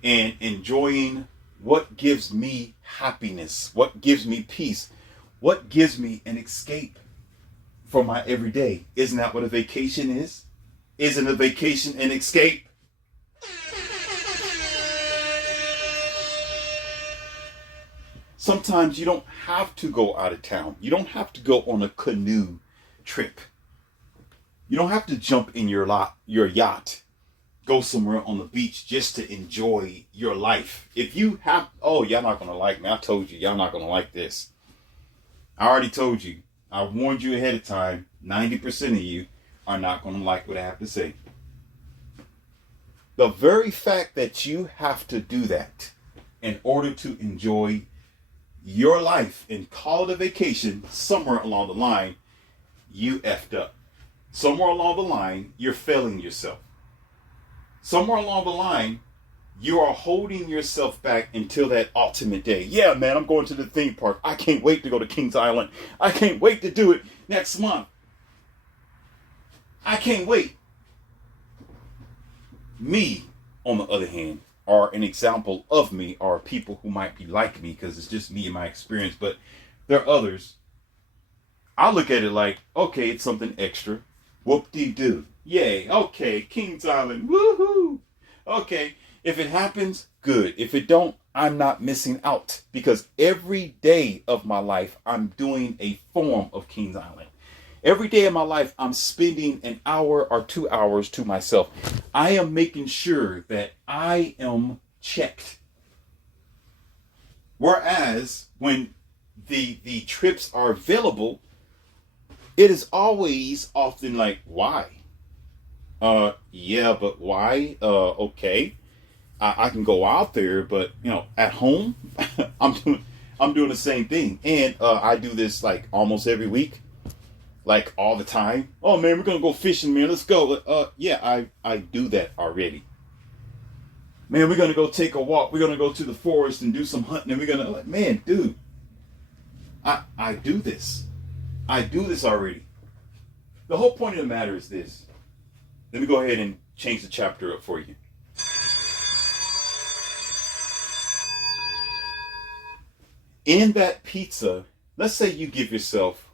and enjoying what gives me happiness, what gives me peace, what gives me an escape from my everyday. Isn't that what a vacation is? Isn't a vacation an escape? Sometimes you don't have to go out of town. You don't have to go on a canoe trip. You don't have to jump in your yacht, go somewhere on the beach just to enjoy your life. If you have, y'all not going to like me. I told you, y'all not going to like this. I already told you. I warned you ahead of time. 90% of you are not going to like what I have to say. The very fact that you have to do that in order to enjoy your life and call it a vacation, somewhere along the line, you effed up. Somewhere along the line, you're failing yourself. Somewhere along the line, you are holding yourself back until that ultimate day. Yeah, man, I'm going to the theme park. I can't wait to go to Kings Island. I can't wait to do it next month. I can't wait. Me, on the other hand, or an example of me, are people who might be like me, because it's just me and my experience, but there are others. I look at it like, okay, it's something extra. Whoop-de-doo. Yay. Okay, Kings Island. Woohoo. Okay, if it happens, good. If it don't, I'm not missing out, because every day of my life, I'm doing a form of Kings Island. Every day of my life, I'm spending an hour or 2 hours to myself. I am making sure that I am checked. Whereas when the trips are available, it is always often like, why? Yeah, but why? Okay. I can go out there, but at home, I'm doing the same thing. And I do this like almost every week. Like all the time. Oh man, we're gonna go fishing, man. Let's go. Yeah, I do that already. Man, we're gonna go take a walk. We're gonna go to the forest and do some hunting. And we're gonna, man, dude. I do this. I do this already. The whole point of the matter is this. Let me go ahead and change the chapter up for you. In that pizza, let's say you give yourself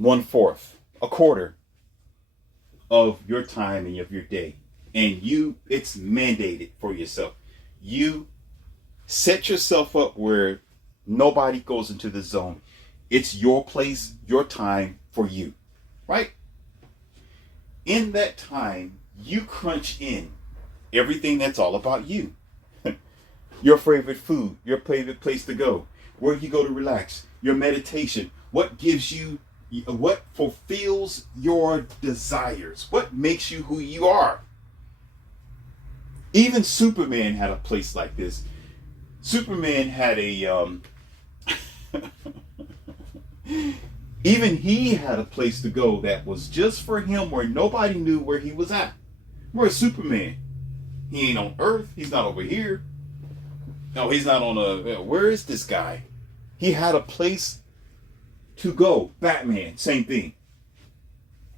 1/4, a quarter of your time and of your day, and it's mandated for yourself. You set yourself up where nobody goes into the zone. It's your place, your time for you, right? In that time, you crunch in everything that's all about you. Your favorite food, your favorite place to go, where you go to relax, your meditation, what fulfills your desires, what makes you who you are. Even Superman had a place like this. Superman had even he had a place to go that was just for him, where nobody knew where he was at. Where's Superman? He ain't on Earth. He's not over here. No, he's not on where is this guy? He had a place to go. Batman, same thing.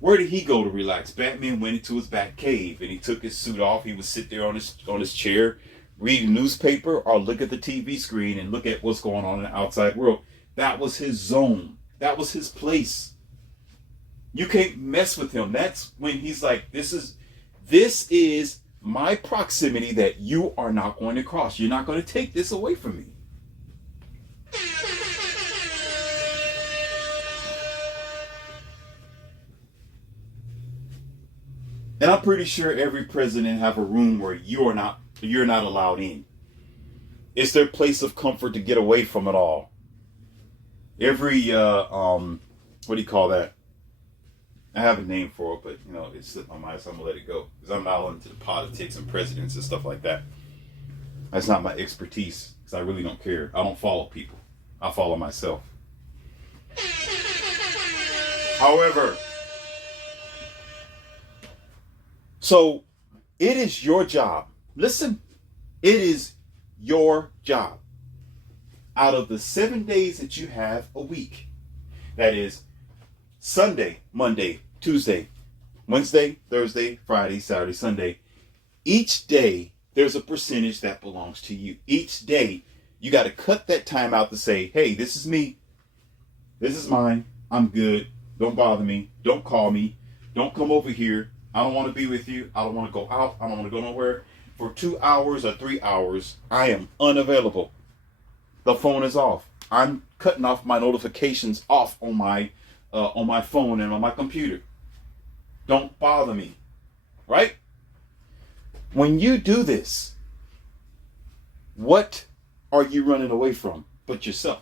Where did he go to relax? Batman went into his bat cave and he took his suit off. He would sit there on his chair, read a newspaper, or look at the TV screen and look at what's going on in the outside world. That was his zone. That was his place. You can't mess with him. That's when he's like, this is my proximity that you are not going to cross. You're not going to take this away from me. And I'm pretty sure every president have a room where you're not allowed in. It's their place of comfort to get away from it all. Every what do you call that? I have a name for it, but it slipped my mind, so I'm gonna let it go because I'm not into the politics and presidents and stuff like that. That's not my expertise because I really don't care. I don't follow people. I follow myself. However, so it is your job. Listen, it is your job. Out of the 7 days that you have a week, that is Sunday, Monday, Tuesday, Wednesday, Thursday, Friday, Saturday, Sunday, each day there's a percentage that belongs to you. Each day you got to cut that time out to say, hey, this is me. This is mine. I'm good. Don't bother me. Don't call me. Don't come over here. I don't want to be with you. I don't want to go out. I don't want to go nowhere. For 2 hours or 3 hours, I am unavailable. The phone is off. I'm cutting off my notifications off on my phone and on my computer. Don't bother me. Right? When you do this, what are you running away from but yourself?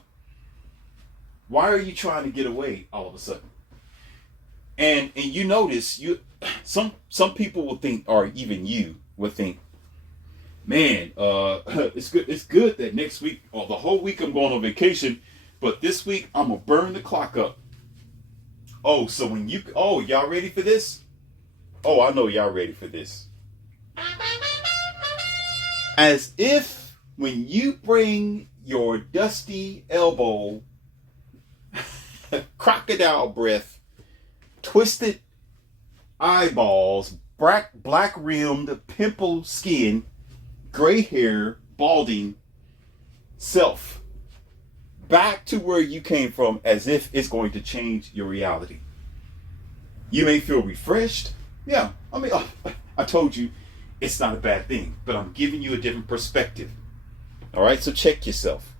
Why are you trying to get away all of a sudden? And you notice some people will think, or even you would think, man, it's good that next week or the whole week I'm going on vacation, but this week I'm gonna burn the clock up. Oh, so y'all ready for this? Oh, I know y'all ready for this. As if when you bring your dusty elbow, crocodile breath, twisted eyeballs, black rimmed, pimple skin, gray hair, balding self back to where you came from, as if it's going to change your reality. You may feel refreshed. Yeah, I told you it's not a bad thing, but I'm giving you a different perspective. All right, so check yourself.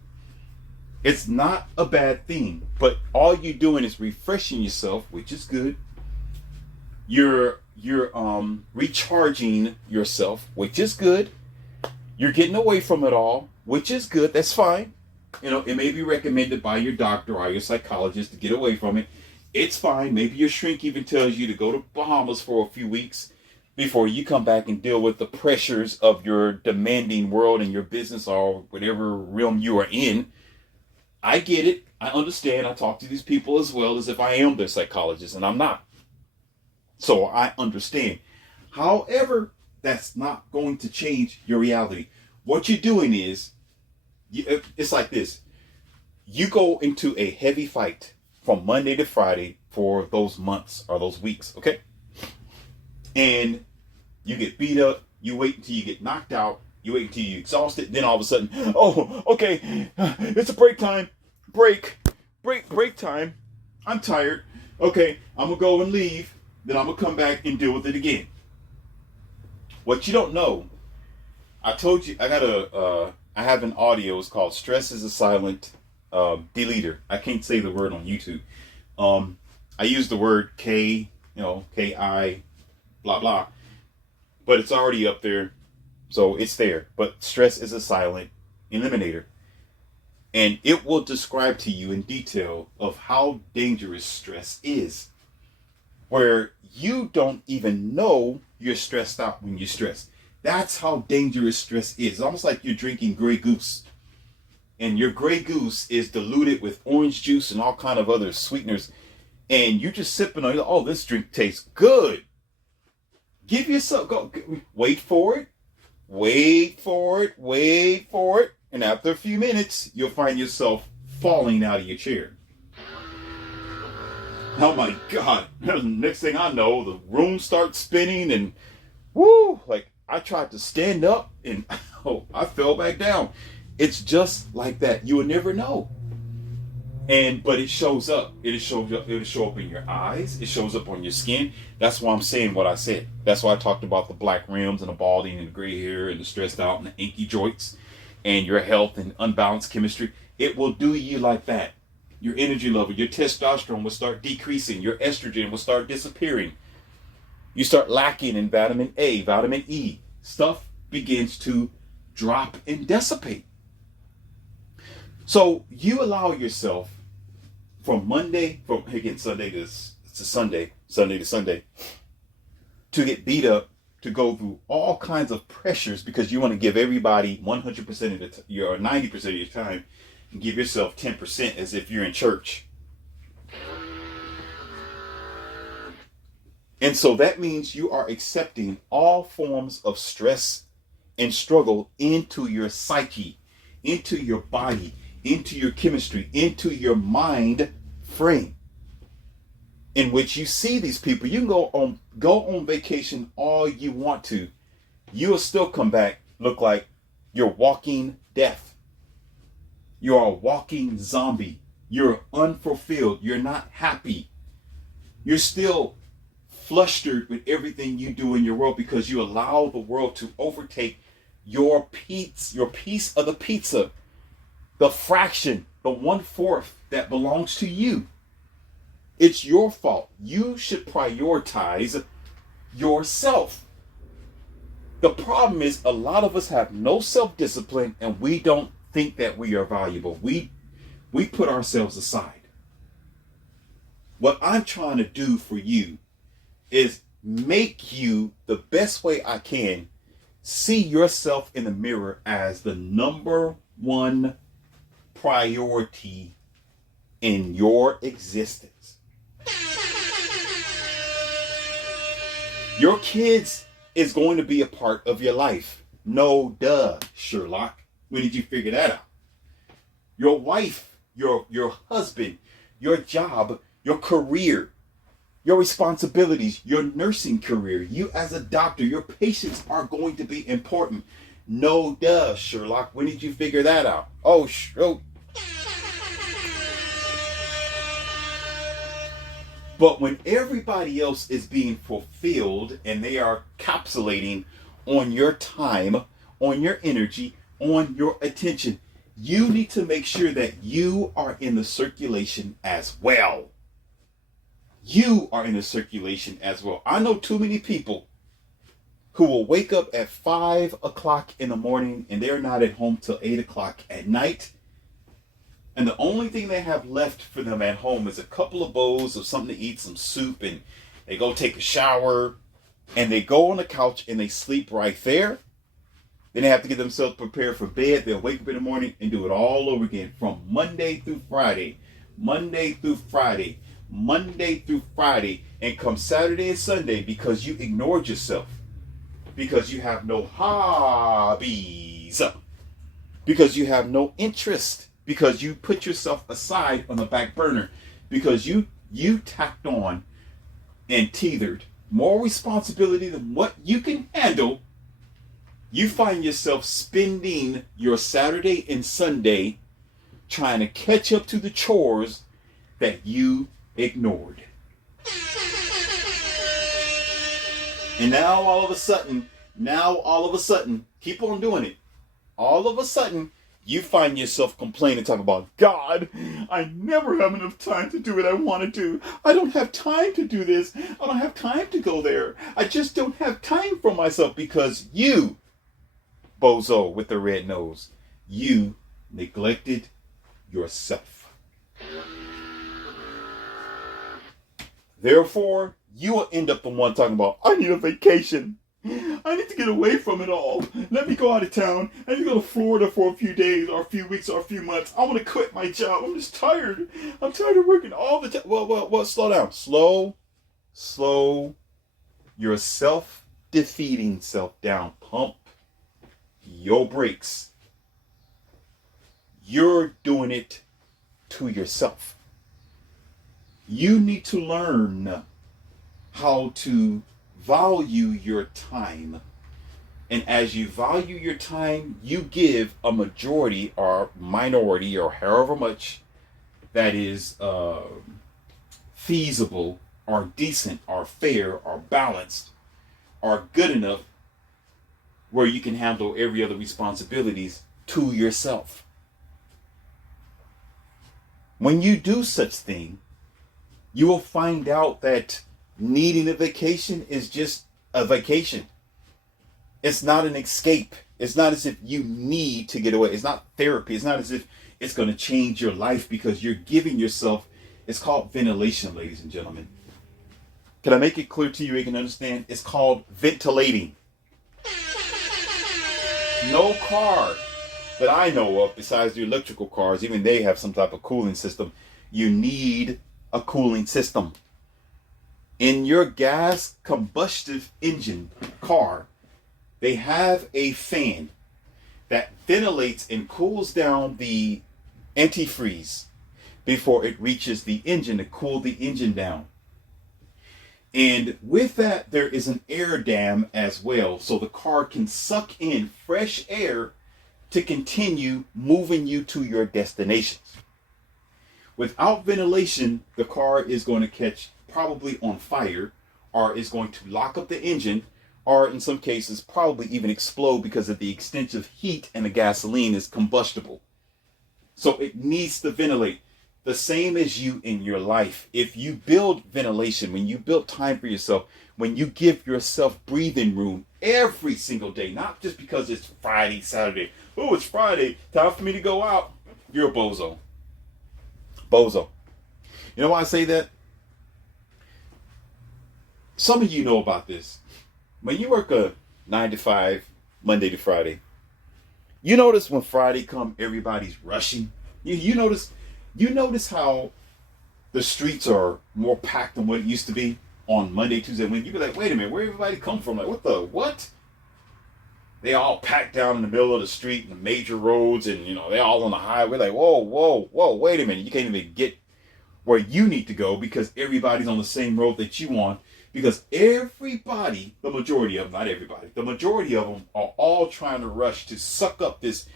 It's not a bad thing, but all you're doing is refreshing yourself, which is good. You're recharging yourself, which is good. You're getting away from it all, which is good. That's fine. It may be recommended by your doctor or your psychologist to get away from it. It's fine. Maybe your shrink even tells you to go to Bahamas for a few weeks before you come back and deal with the pressures of your demanding world and your business or whatever realm you are in. I get it. I understand. I talk to these people as well as if I am their psychologist, and I'm not. So I understand. However, that's not going to change your reality. What you're doing is, it's like this. You go into a heavy fight from Monday to Friday for those months or those weeks, okay? And you get beat up. You wait until you get knocked out. You wait until you're exhausted. Then all of a sudden, oh, okay, it's a break time. Break time. I'm tired. Okay, I'm going to go and leave. Then I'm going to come back and deal with it again. What you don't know, I told you, I have an audio. It's called Stress is a Silent Deleter. I can't say the word on YouTube. I use the word K-I, blah, blah. But it's already up there. So it's there. But stress is a silent eliminator. And it will describe to you in detail of how dangerous stress is. Where you don't even know you're stressed out when you're stressed. That's how dangerous stress is. It's almost like you're drinking Grey Goose. And your Grey Goose is diluted with orange juice and all kind of other sweeteners. And you're just sipping on it. Oh, this drink tastes good. Give yourself, wait for it. And after a few minutes, you'll find yourself falling out of your chair. Oh my God. Next thing I know, the room starts spinning and like I tried to stand up and I fell back down. It's just like that. You will never know. But it shows up. It'll show up in your eyes. It shows up on your skin. That's why I'm saying what I said. That's why I talked about the black rims and the balding and the gray hair and the stressed out and the achy joints and your health and unbalanced chemistry. It will do you like that. Your energy level, your testosterone will start decreasing. Your estrogen will start disappearing. You start lacking in vitamin A, vitamin E. Stuff begins to drop and dissipate. So you allow yourself from Sunday to Sunday, to get beat up, to go through all kinds of pressures because you want to give everybody 100% of your 90% of your time and give yourself 10% as if you're in church. And so that means you are accepting all forms of stress and struggle into your psyche, into your body, into your chemistry, into your mind frame, in which you see these people. You can go on vacation all you want to. You will still come back, look like you're walking death. You're a walking zombie. You're unfulfilled. You're not happy. You're still flustered with everything you do in your world because you allow the world to overtake your piece of the pizza, the fraction, the 1/4 that belongs to you. It's your fault. You should prioritize yourself. The problem is a lot of us have no self-discipline and we don't think that we are valuable. We put ourselves aside. What I'm trying to do for you is make you, the best way I can, see yourself in the mirror as the number one priority in your existence. Your kids is going to be a part of your life. No duh, Sherlock. When did you figure that out? Your wife, your husband, your job, your career, your responsibilities, your nursing career, you as a doctor, your patients are going to be important. No duh, Sherlock. When did you figure that out? Oh. But when everybody else is being fulfilled and they are capsulating on your time, on your energy, on your attention, you need to make sure that you are in the circulation as well. You are in the circulation as well. I know too many people who will wake up at 5 o'clock in the morning and they're not at home till 8 o'clock at night. And the only thing they have left for them at home is a couple of bowls of something to eat, some soup, and they go take a shower, and they go on the couch and they sleep right there. Then they have to get themselves prepared for bed. They'll wake up in the morning and do it all over again from Monday through Friday, and come Saturday and Sunday because you ignored yourself, because you have no hobbies, because you have no interest, because you put yourself aside on the back burner, because you tacked on and teetered more responsibility than what you can handle You find yourself spending your Saturday and Sunday trying to catch up to the chores that you ignored. And now all of a sudden, keep on doing it. All of a sudden, you find yourself complaining, talking about, God, I never have enough time to do what I want to do. I don't have time to do this. I don't have time to go there. I just don't have time for myself because you, bozo with the red nose, you neglected yourself. Therefore, you will end up the one talking about, I need a vacation. I need to get away from it all. Let me go out of town. I need to go to Florida for a few days or a few weeks or a few months. I want to quit my job. I'm just tired. I'm tired of working all the time. Well, slow down. Slow your self-defeating self down. Pump your brakes. You're doing it to yourself. You need to learn how to value your time. And as you value your time, you give a majority or minority or however much that is feasible or decent or fair or balanced or good enough where you can handle every other responsibilities to yourself. When you do such thing, you will find out that needing a vacation is just a vacation. It's not an escape. It's not as if you need to get away. It's not therapy. It's not as if it's going to change your life because you're giving yourself, it's called ventilation, ladies and gentlemen. Can I make it clear to you? You can understand? It's called ventilating. No car that I know of, besides the electrical cars, even they have some type of cooling system. You need a cooling system. In your gas combustive engine car, they have a fan that ventilates and cools down the antifreeze before it reaches the engine to cool the engine down. And with that, there is an air dam as well, so the car can suck in fresh air to continue moving you to your destinations. Without ventilation, the car is going to catch probably on fire, or is going to lock up the engine, or in some cases probably even explode because of the extensive heat and the gasoline is combustible. So it needs to ventilate. The same as you in your life. If you build ventilation, when you build time for yourself, when you give yourself breathing room every single day, not just because it's Friday, Saturday, oh, it's Friday, time for me to go out, you're a bozo. Bozo. You know why I say that? Some of you know about this. When you work a 9 to 5, Monday to Friday, you notice when Friday come, everybody's rushing. You notice how the streets are more packed than what it used to be on Monday, Tuesday. When you be like, wait a minute, where everybody come from? Like, what? They all packed down in the middle of the street and the major roads, and they all on the highway. Like, whoa, wait a minute. You can't even get where you need to go because everybody's on the same road that you on. Because everybody, the majority of them, not everybody, the majority of them are all trying to rush to suck up this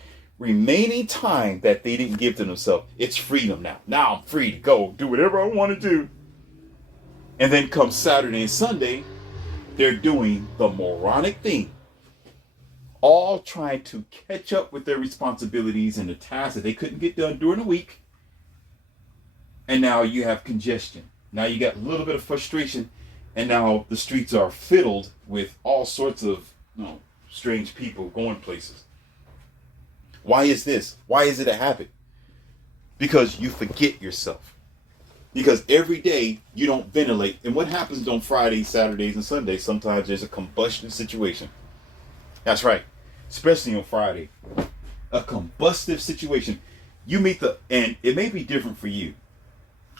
remaining time that they didn't give to themselves. It's freedom now. Now I'm free to go do whatever I want to do. And then come Saturday and Sunday, they're doing the moronic thing. All trying to catch up with their responsibilities and the tasks that they couldn't get done during the week. And now you have congestion. Now you got a little bit of frustration. And now the streets are filled with all sorts of strange people going places. Why is this? Why is it a habit? Because you forget yourself. Because every day you don't ventilate. And what happens on Fridays, Saturdays, and Sundays? Sometimes there's a combustion situation. That's right. Especially on Friday. A combustive situation. And it may be different for you.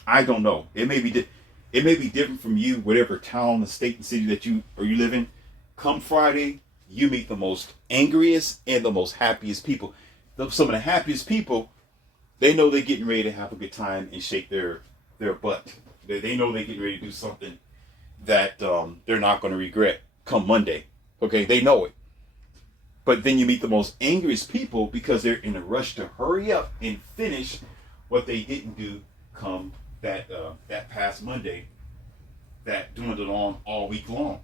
I don't know. It may be different from you, whatever town, the state, and city that you live in. Come Friday, you meet the most angriest and the most happiest people. Some of the happiest people, they know they're getting ready to have a good time and shake their butt. They know they're getting ready to do something that they're not going to regret come Monday. Okay, they know it. But then you meet the most angriest people because they're in a rush to hurry up and finish what they didn't do come that past Monday that dwindled on all week long.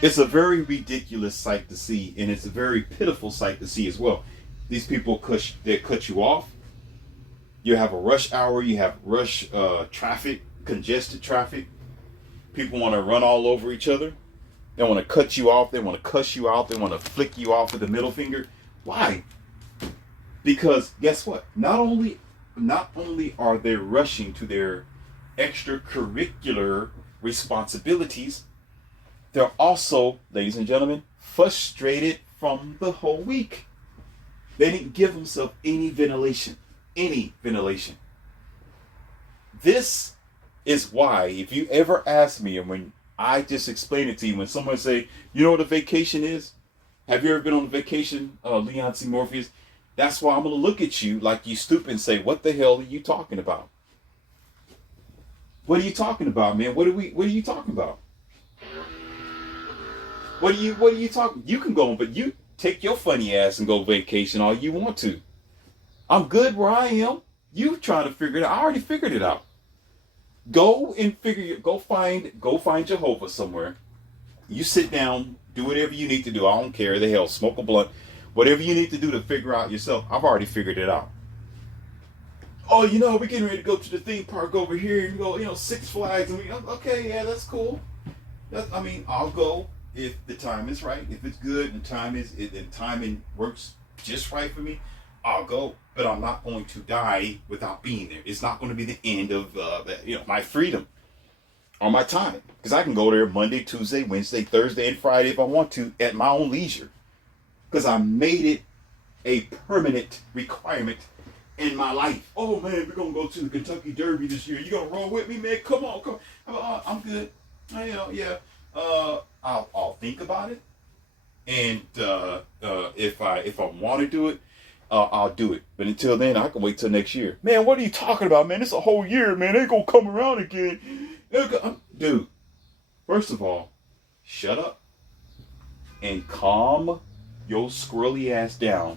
It's a very ridiculous sight to see, and it's a very pitiful sight to see as well. These people they cut you off. You have a rush hour. You have rush traffic, congested traffic. People want to run all over each other. They want to cut you off. They want to cuss you out. They want to flick you off with the middle finger. Why? Because guess what? Not only are they rushing to their extracurricular responsibilities, they're also, ladies and gentlemen, frustrated from the whole week. They didn't give themselves any ventilation. Any ventilation. This is why, if you ever ask me, and when I just explain it to you, when someone say, you know what a vacation is? Have you ever been on a vacation, Leon C. Morpheus? That's why I'm going to look at you like you stupid and say, what the hell are you talking about? What are you talking about, man? What are you talking about? What are you talking? You can go, but you take your funny ass and go vacation all you want to. I'm good where I am. You trying to figure it out. I already figured it out. Go find Jehovah somewhere. You sit down, do whatever you need to do. I don't care. The hell, smoke a blunt. Whatever you need to do to figure out yourself. I've already figured it out. Oh, we're getting ready to go to the theme park over here and go, Six Flags. And okay, yeah, that's cool. I'll go if the time is right. If it's good and timing works just right for me, I'll go. But I'm not going to die without being there. It's not going to be the end of my freedom or my time, because I can go there Monday, Tuesday, Wednesday, Thursday, and Friday if I want to at my own leisure, because I made it a permanent requirement in my life. Oh man, we're gonna go to the Kentucky Derby this year. You gonna roll with me, man? Come on. I'm good. Yeah. I'll think about it, and if I want to do it, I'll do it. But until then, I can wait till next year. Man, what are you talking about, man? It's a whole year, man. They gonna come around again. Dude, first of all, shut up and calm your squirrely ass down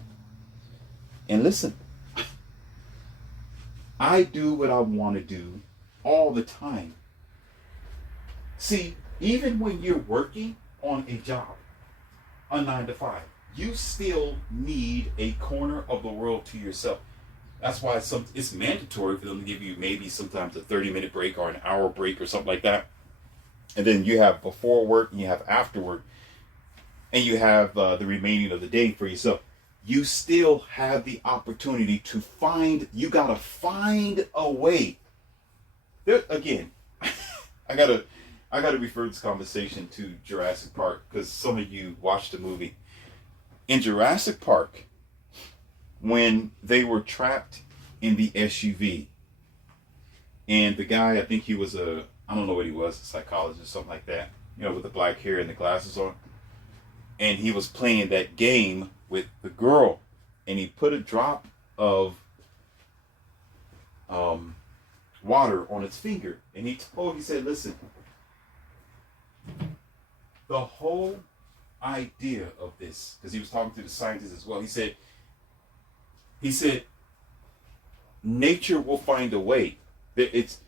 and listen. I do what I want to do all the time. See, even when you're working on a job, a 9-to-5, you still need a corner of the world to yourself. That's why it's mandatory for them to give you maybe sometimes a 30-minute break or an hour break or something like that. And then you have before work and you have after work. And you have the remaining of the day for yourself. You still have the opportunity to you gotta find a way. There, again, I gotta refer this conversation to Jurassic Park, because some of you watched the movie. In Jurassic Park, when they were trapped in the SUV, and the guy, I think he was I don't know what he was, a psychologist or something like that, with the black hair and the glasses on, and he was playing that game with the girl, and he put a drop of water on its finger, and he said, listen, the whole idea of this, because he was talking to the scientists as well, he said nature will find a way. It's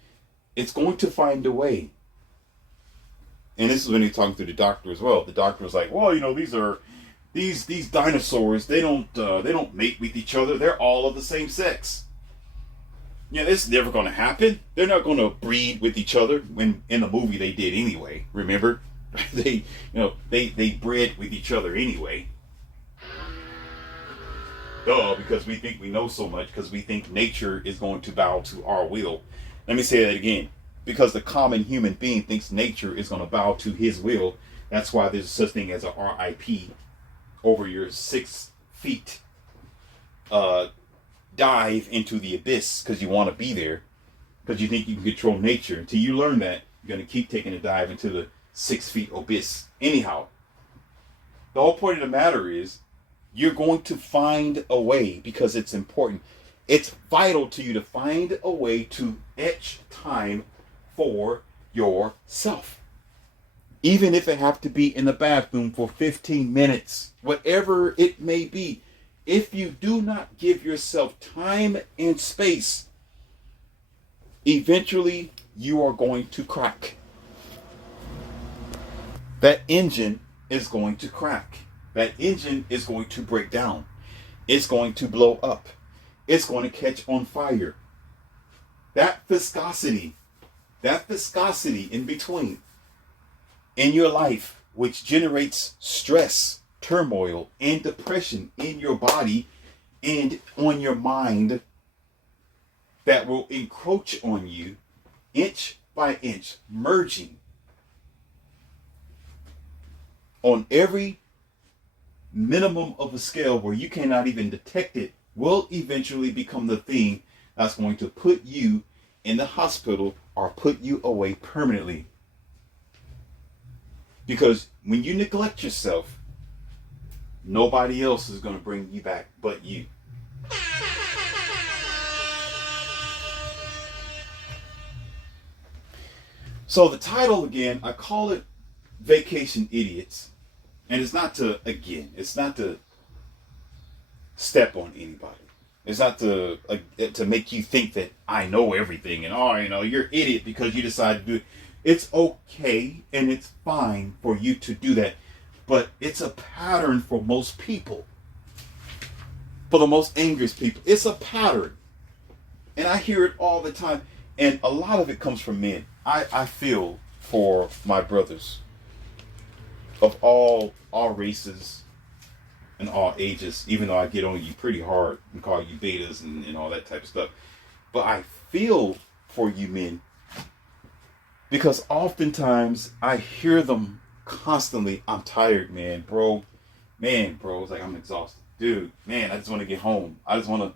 going to find a way. And this is when he's talking to the doctor as well. The doctor was like, well, these dinosaurs, they don't mate with each other. They're all of the same sex. This is never going to happen. They're not going to breed with each other. When in the movie they did anyway. Remember, they bred with each other anyway. Because we think we know so much, because we think nature is going to bow to our will. Let me say that again. Because the common human being thinks nature is going to bow to his will. That's why there's such thing as a RIP over your 6 feet dive into the abyss, because you want to be there, because you think you can control nature. Until you learn that, you're going to keep taking a dive into the 6 feet abyss. Anyhow, the whole point of the matter is you're going to find a way, because it's important. It's vital to you to find a way to etch time for yourself. even if it have to be in the bathroom for 15 minutes, whatever it may be. If you do not give yourself time and space, eventually you are going to crack. That engine is going to crack. That engine is going to break down. It's going to blow up. It's going to catch on fire. That viscosity in between in your life, which generates stress, turmoil, and depression in your body and on your mind, that will encroach on you inch by inch, merging on every minimum of a scale where you cannot even detect it, will eventually become the thing that's going to put you in the hospital or put you away permanently. Because when you neglect yourself, nobody else is going to bring you back but you. So the title, again, I call it Vacation Idiots. And it's not to step on anybody. It's not to make you think that I know everything and you're an idiot because you decided to do it. It's okay and it's fine for you to do that. But it's a pattern for most people. For the most angriest people. It's a pattern. And I hear it all the time. And a lot of it comes from men. I feel for my brothers of all races and all ages, even though I get on you pretty hard and call you betas and all that type of stuff. But I feel for you men because oftentimes I hear them constantly, I'm tired, man, bro. It's like, I'm exhausted. Dude, man, I just want to get home. I'm going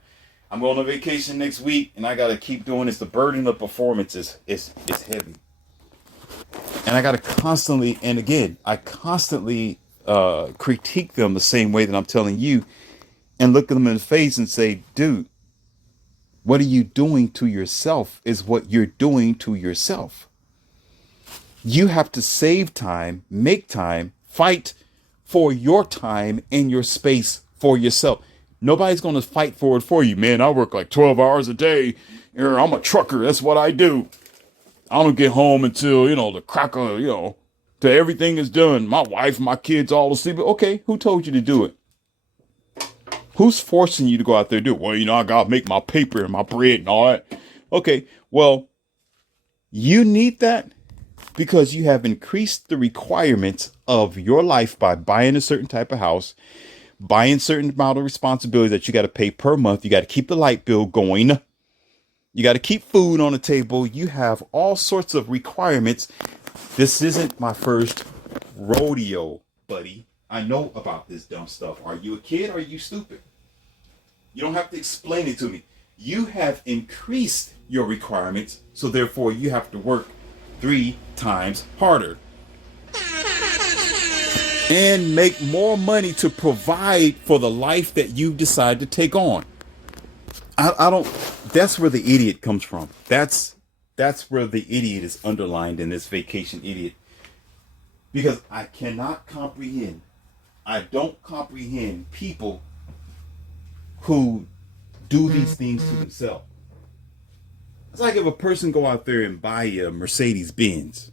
on vacation next week and I got to keep doing this. The burden of performance is heavy. And I got to constantly critique them the same way that I'm telling you and look at them in the face and say, dude, what are you doing to yourself is what you're doing to yourself. You have to save time, make time, fight for your time and your space for yourself. Nobody's going to fight for it for you, man. I work like 12 hours a day. I'm a trucker. That's what I do. I don't get home until, the crack of, till everything is done. My wife, my kids, all asleep. Okay, who told you to do it? Who's forcing you to go out there and do it? Well, I got to make my paper and my bread and all that. Okay, well, you need that because you have increased the requirements of your life by buying a certain type of house, buying a certain amount of responsibilities that you got to pay per month. You got to keep the light bill going. You got to keep food on the table. You have all sorts of requirements. This isn't my first rodeo, buddy. I know about this dumb stuff. Are you a kid or are you stupid? You don't have to explain it to me. You have increased your requirements, so therefore you have to work 3 times harder. And make more money to provide for the life that you decide to take on. I don't, that's where the idiot comes from. That's where the idiot is underlined in this vacation idiot. Because I don't comprehend people who do these things to themselves. It's like if a person go out there and buy a Mercedes Benz.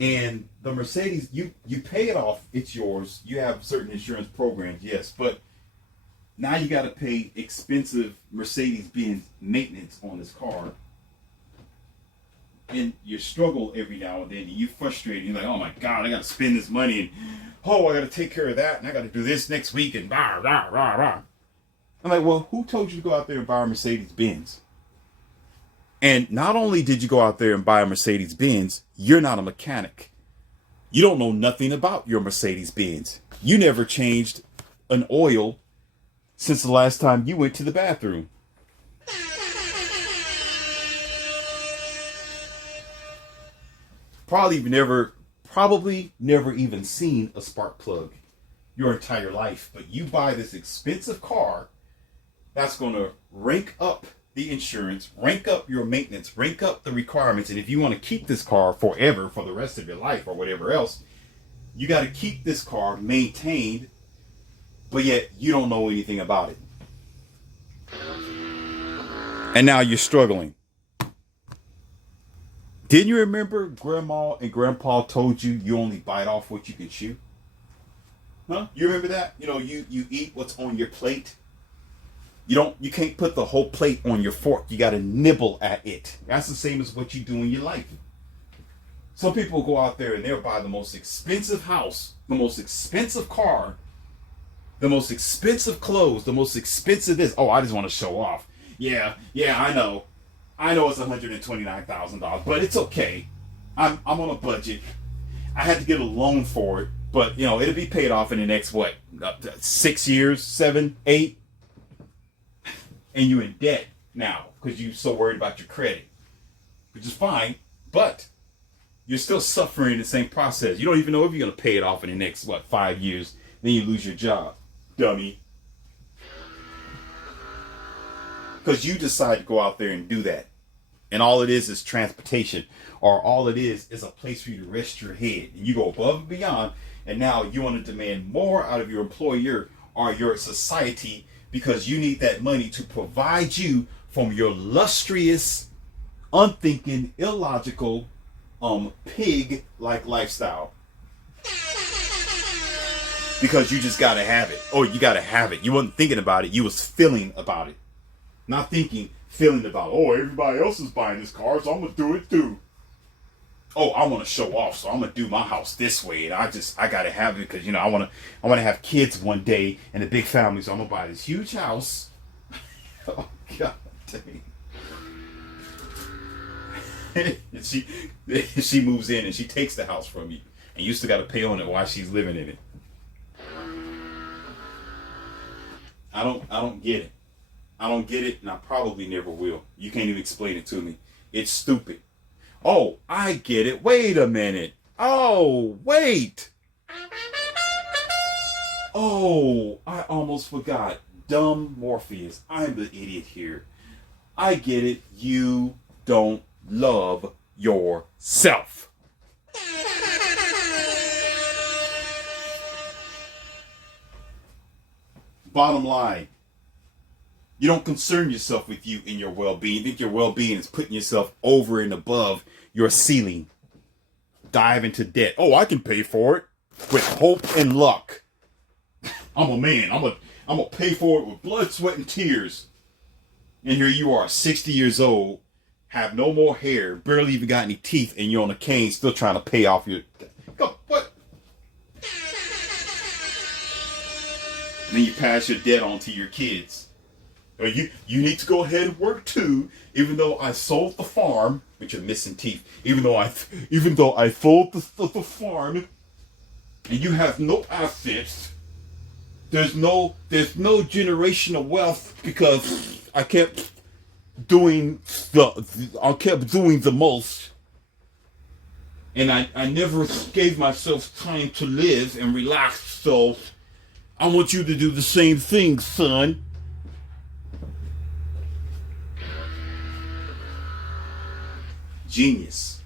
And the Mercedes, you pay it off, it's yours. You have certain insurance programs, yes, but now you got to pay expensive Mercedes-Benz maintenance on this car. And you struggle every now and then. And you frustrated. You're like, oh my God, I got to spend this money. And I got to take care of that. And I got to do this next week. And blah, blah, blah, blah. I'm like, well, who told you to go out there and buy a Mercedes-Benz? And not only did you go out there and buy a Mercedes-Benz, you're not a mechanic. You don't know nothing about your Mercedes-Benz. You never changed an oil since the last time you went to the bathroom. Probably never even seen a spark plug your entire life. But you buy this expensive car that's going to rank up the insurance, rank up your maintenance, rank up the requirements. And if you want to keep this car forever, for the rest of your life or whatever else, you got to keep this car maintained, but yet you don't know anything about it. And now you're struggling. Didn't you remember Grandma and Grandpa told you you only bite off what you can chew? Huh? You remember that? You know, you eat what's on your plate. You can't put the whole plate on your fork. You got to nibble at it. That's the same as what you do in your life. Some people go out there and they'll buy the most expensive house, the most expensive car, the most expensive clothes, the most expensive this. Oh, I just want to show off. Yeah, I know. I know it's $129,000, but it's okay. I'm on a budget. I had to get a loan for it, but you know, it'll be paid off in the next 6 years, 7, 8. And you're in debt now because you're so worried about your credit, which is fine, but you're still suffering the same process. You don't even know if you're going to pay it off in the next 5 years. Then you lose your job, dummy, because you decide to go out there and do that. And all it is transportation, or all it is a place for you to rest your head. And you go above and beyond, and now you want to demand more out of your employer or your society because you need that money to provide you from your lustrous, unthinking, illogical, pig-like lifestyle. Because you just gotta have it. Oh, you gotta have it. You wasn't thinking about it, you was feeling about it. Not thinking, feeling about, oh, everybody else is buying this car, so I'm gonna do it too. Oh, I want to show off, so I'm gonna do my house this way, and I gotta have it because, you know, I wanna have kids one day and a big family, so I'm gonna buy this huge house. Oh God dang. And she moves in and she takes the house from you, and you still gotta pay on it while she's living in it. I don't get it. I don't get it, and I probably never will. You can't even explain it to me. It's stupid. Oh, I get it. Wait a minute. Oh, wait. Oh, I almost forgot. Dumb Morpheus. I'm the idiot here. I get it. You don't love yourself. Bottom line. You don't concern yourself with you and your well-being. You think your well-being is putting yourself over and above your ceiling. Dive into debt. Oh, I can pay for it with hope and luck. I'm a man. I'm gonna pay for it with blood, sweat, and tears. And here you are, 60 years old, have no more hair, barely even got any teeth, and you're on a cane still trying to pay off your... What? And then you pass your debt on to your kids. You need to go ahead and work too, even though I sold the farm, which are missing teeth. Even though I sold the farm, and you have no assets. There's no generational wealth because I kept doing the most, and I never gave myself time to live and relax. So I want you to do the same thing, son. Genius.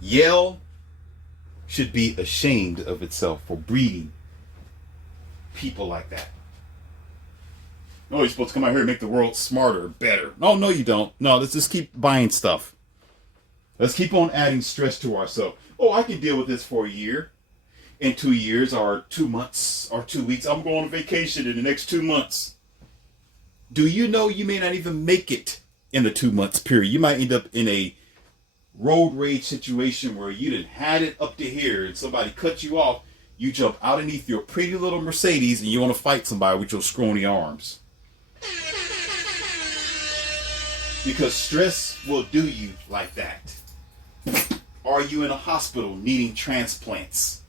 Yale should be ashamed of itself for breeding people like that. No, you're supposed to come out here and make the world smarter, better. No, you don't. No, let's just keep buying stuff. Let's keep on adding stress to ourselves. Oh, I can deal with this for a year. In 2 years, or 2 months, or 2 weeks. I'm going on vacation in the next 2 months. Do you know you may not even make it in the 2 months period? You might end up in a road rage situation where you done had it up to here and somebody cut you off. You jump out underneath your pretty little Mercedes and you want to fight somebody with your scrawny arms. Because stress will do you like that. Are you in a hospital needing transplants?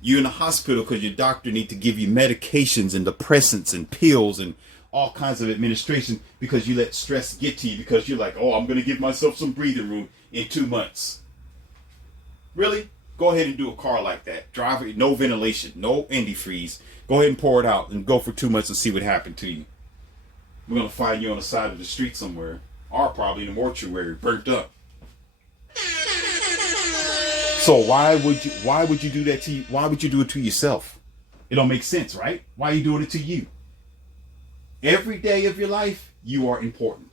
You're in a hospital because your doctor need to give you medications and depressants and pills and all kinds of administration because you let stress get to you because you're like, oh, I'm going to give myself some breathing room in 2 months. Really? Go ahead and do a car like that. Drive it, no ventilation, no antifreeze. Go ahead and pour it out and go for 2 months and see what happened to you. We're gonna find you on the side of the street somewhere, or probably in a mortuary, burnt up. So why would you do that to you? Why would you do it to yourself? It don't make sense, right? Why are you doing it to you? Every day of your life, you are important.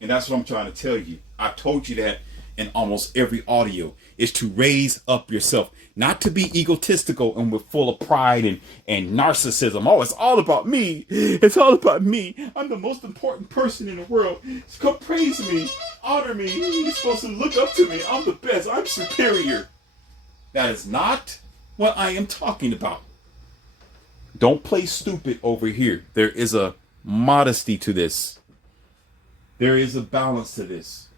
And that's what I'm trying to tell you. I've told you that in almost every audio, is to raise up yourself, not to be egotistical and with full of pride and narcissism. Oh, it's all about me. It's all about me. I'm the most important person in the world. Come praise me, honor me. You're supposed to look up to me. I'm the best. I'm superior. That is not what I am talking about. Don't play stupid over here. There is a modesty to this. There is a balance to this.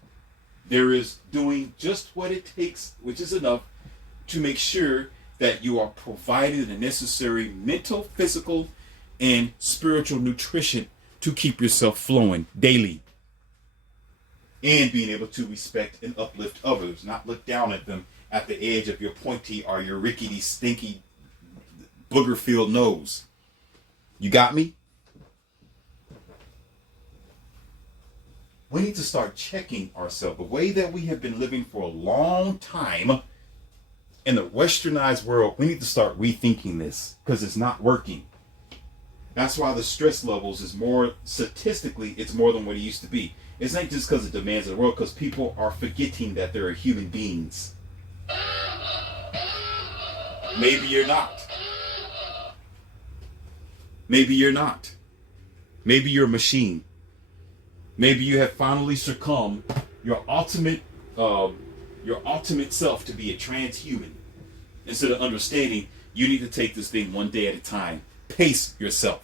There is doing just what it takes, which is enough, to make sure that you are provided the necessary mental, physical, and spiritual nutrition to keep yourself flowing daily. And being able to respect and uplift others, not look down at them at the edge of your pointy or your rickety, stinky, booger-filled nose. You got me? We need to start checking ourselves. The way that we have been living for a long time in the westernized world, we need to start rethinking this because it's not working. That's why the stress levels is more, statistically, it's more than what it used to be. It's not just because of the demands of the world, because people are forgetting that they're human beings. Maybe you're not. Maybe you're not. Maybe you're a machine. Maybe you have finally succumbed your ultimate self to be a transhuman. Instead of understanding, you need to take this thing one day at a time. Pace yourself.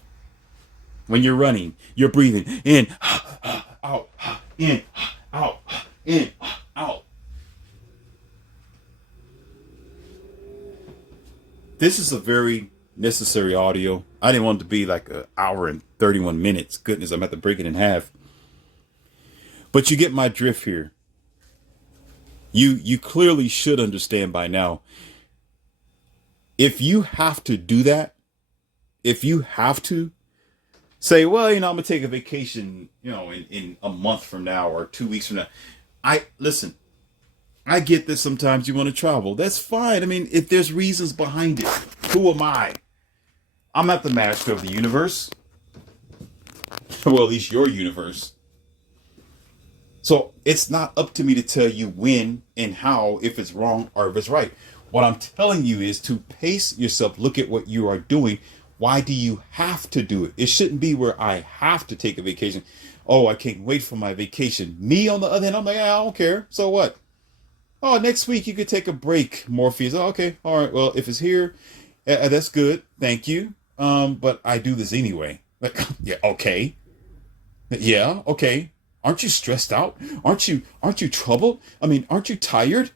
When you're running, you're breathing in, out, in, out, in, out. This is a very necessary audio. I didn't want it to be like an hour and 31 minutes. Goodness, I'm going to have to break it in half. But you get my drift here. You clearly should understand by now. If you have to do that, if you have to say, well, I'm going to take a vacation, in a month from now or 2 weeks from now. Listen, I get that sometimes you want to travel. That's fine. I mean, if there's reasons behind it, who am I? I'm not the master of the universe. Well, at least your universe. So it's not up to me to tell you when and how, if it's wrong or if it's right. What I'm telling you is to pace yourself. Look at what you are doing. Why do you have to do it? It shouldn't be where I have to take a vacation. Oh, I can't wait for my vacation. Me, on the other hand, I'm like, I don't care. So what? Oh, next week you could take a break, Morpheus. Oh, okay. All right. Well, if it's here, that's good. Thank you. But I do this anyway. Like, yeah, okay. Yeah, okay. Aren't you stressed out? Aren't you troubled? I mean, aren't you tired?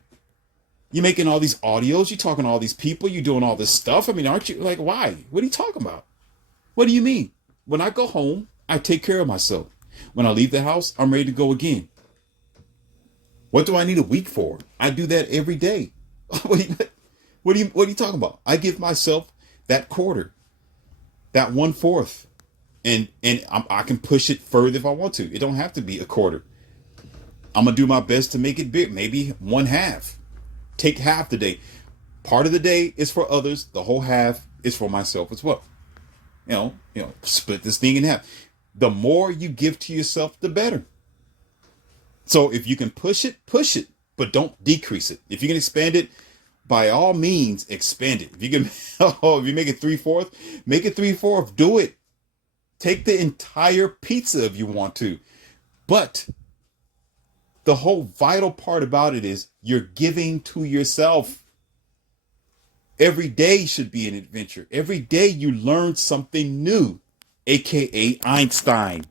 You're making all these audios. You're talking to all these people. You're doing all this stuff. I mean, aren't you like, why? What are you talking about? What do you mean? When I go home, I take care of myself. When I leave the house, I'm ready to go again. What do I need a week for? I do that every day. What are you talking about? I give myself that quarter, that 1/4. And I can push it further if I want to. It don't have to be a quarter. I'm going to do my best to make it big. Maybe 1/2. Take half the day. Part of the day is for others. The whole half is for myself as well. Split this thing in half. The more you give to yourself, the better. So if you can push it, but don't decrease it. If you can expand it, by all means, expand it. If you can, if you make it 3/4, make it 3/4. Do it. Take the entire pizza if you want to. But the whole vital part about it is you're giving to yourself. Every day should be an adventure. Every day you learn something new, aka Einstein.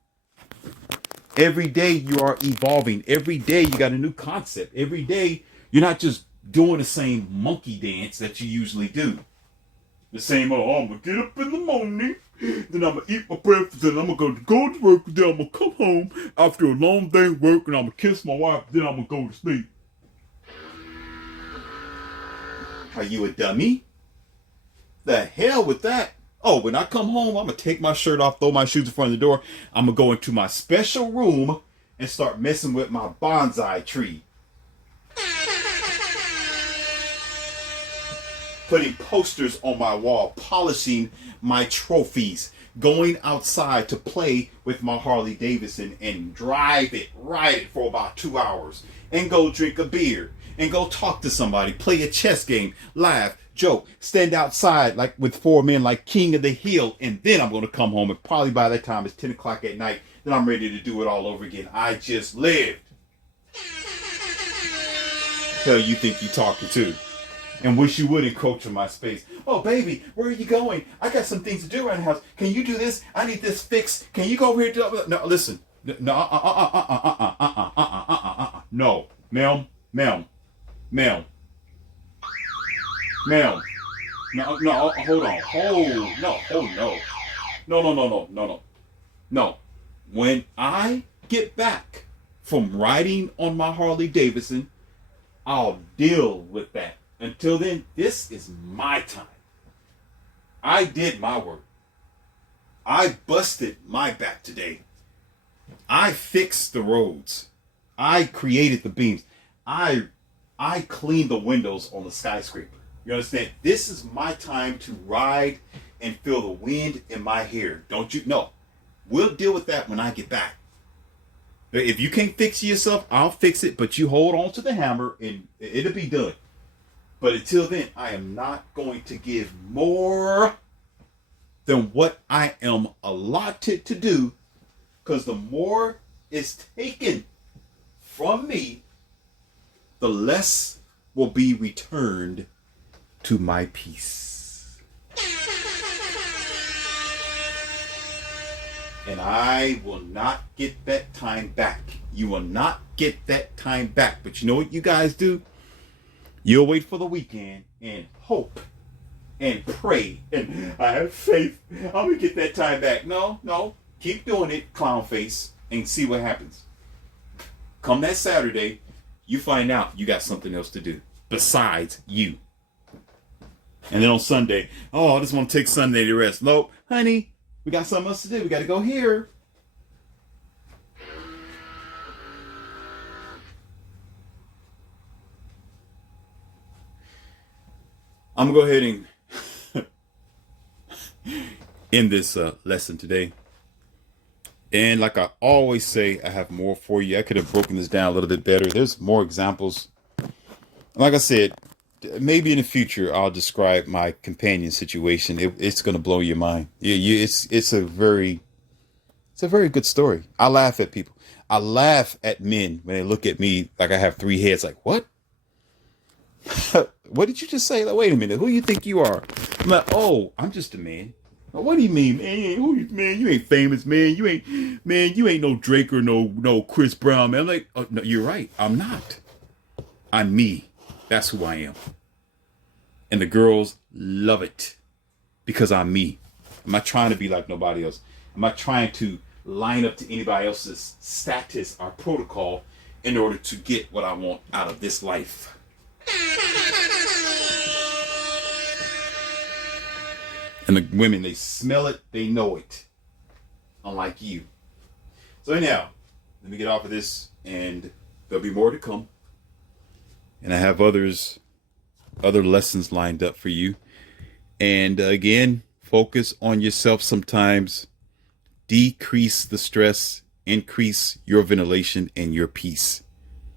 Every day you are evolving. Every day you got a new concept. Every day you're not just doing the same monkey dance that you usually do. The same, I'm going to get up in the morning, then I'm going to eat my breakfast, then I'm going to go to work, then I'm going to come home after a long day of work, and I'm going to kiss my wife, then I'm going to go to sleep. Are you a dummy? The hell with that. Oh, when I come home, I'm going to take my shirt off, throw my shoes in front of the door. I'm going to go into my special room and start messing with my bonsai tree. Putting posters on my wall, polishing my trophies, going outside to play with my Harley Davidson and ride it for about 2 hours, and go drink a beer, and go talk to somebody, play a chess game, laugh, joke, stand outside like with 4 men like King of the Hill, and then I'm going to come home, and probably by that time it's 10 o'clock at night, then I'm ready to do it all over again. I just lived. Hell, you think you talking to? And wish you would encroach on my space. Oh, baby, where are you going? I got some things to do around the house. Can you do this? I need this fixed. Can you go over here? No, listen. No, no, ma'am. No, hold on. No. When I get back from riding on my Harley Davidson, I'll deal with that. Until then, this is my time. I did my work. I busted my back today. I fixed the roads. I created the beams. I cleaned the windows on the skyscraper. You understand? This is my time to ride and feel the wind in my hair. Don't you? No. We'll deal with that when I get back. If you can't fix it yourself, I'll fix it, but you hold on to the hammer and it'll be done. But until then, I am not going to give more than what I am allotted to do, because the more is taken from me, the less will be returned to my peace. And I will not get that time back. You will not get that time back. But you know what you guys do? You'll wait for the weekend and hope and pray and I have faith I'm going to get that time back. No. Keep doing it, clown face, and see what happens. Come that Saturday, you find out you got something else to do besides you. And then on Sunday, I just want to take Sunday to rest. Nope, honey, we got something else to do. We got to go here. I'm going to go ahead and end this lesson today. And like I always say, I have more for you. I could have broken this down a little bit better. There's more examples. Like I said, maybe in the future, I'll describe my companion situation. It's going to blow your mind. It's a very good story. I laugh at people. I laugh at men when they look at me like I have 3 heads. Like, what? What did you just say? Like, wait a minute. Who you think you are? I'm like, I'm just a man. What do you mean, man? Man, you ain't famous, man. You ain't no Drake or no Chris Brown, man. I'm like, oh, no, you're right. I'm not. I'm me. That's who I am. And the girls love it because I'm me. I'm not trying to be like nobody else. I'm not trying to line up to anybody else's status or protocol in order to get what I want out of this life. And the women, they smell it, they know it. Unlike you. So anyhow, let me get off of this, and there'll be more to come. And I have other lessons lined up for you. And again, focus on yourself sometimes. Decrease the stress, increase your ventilation and your peace.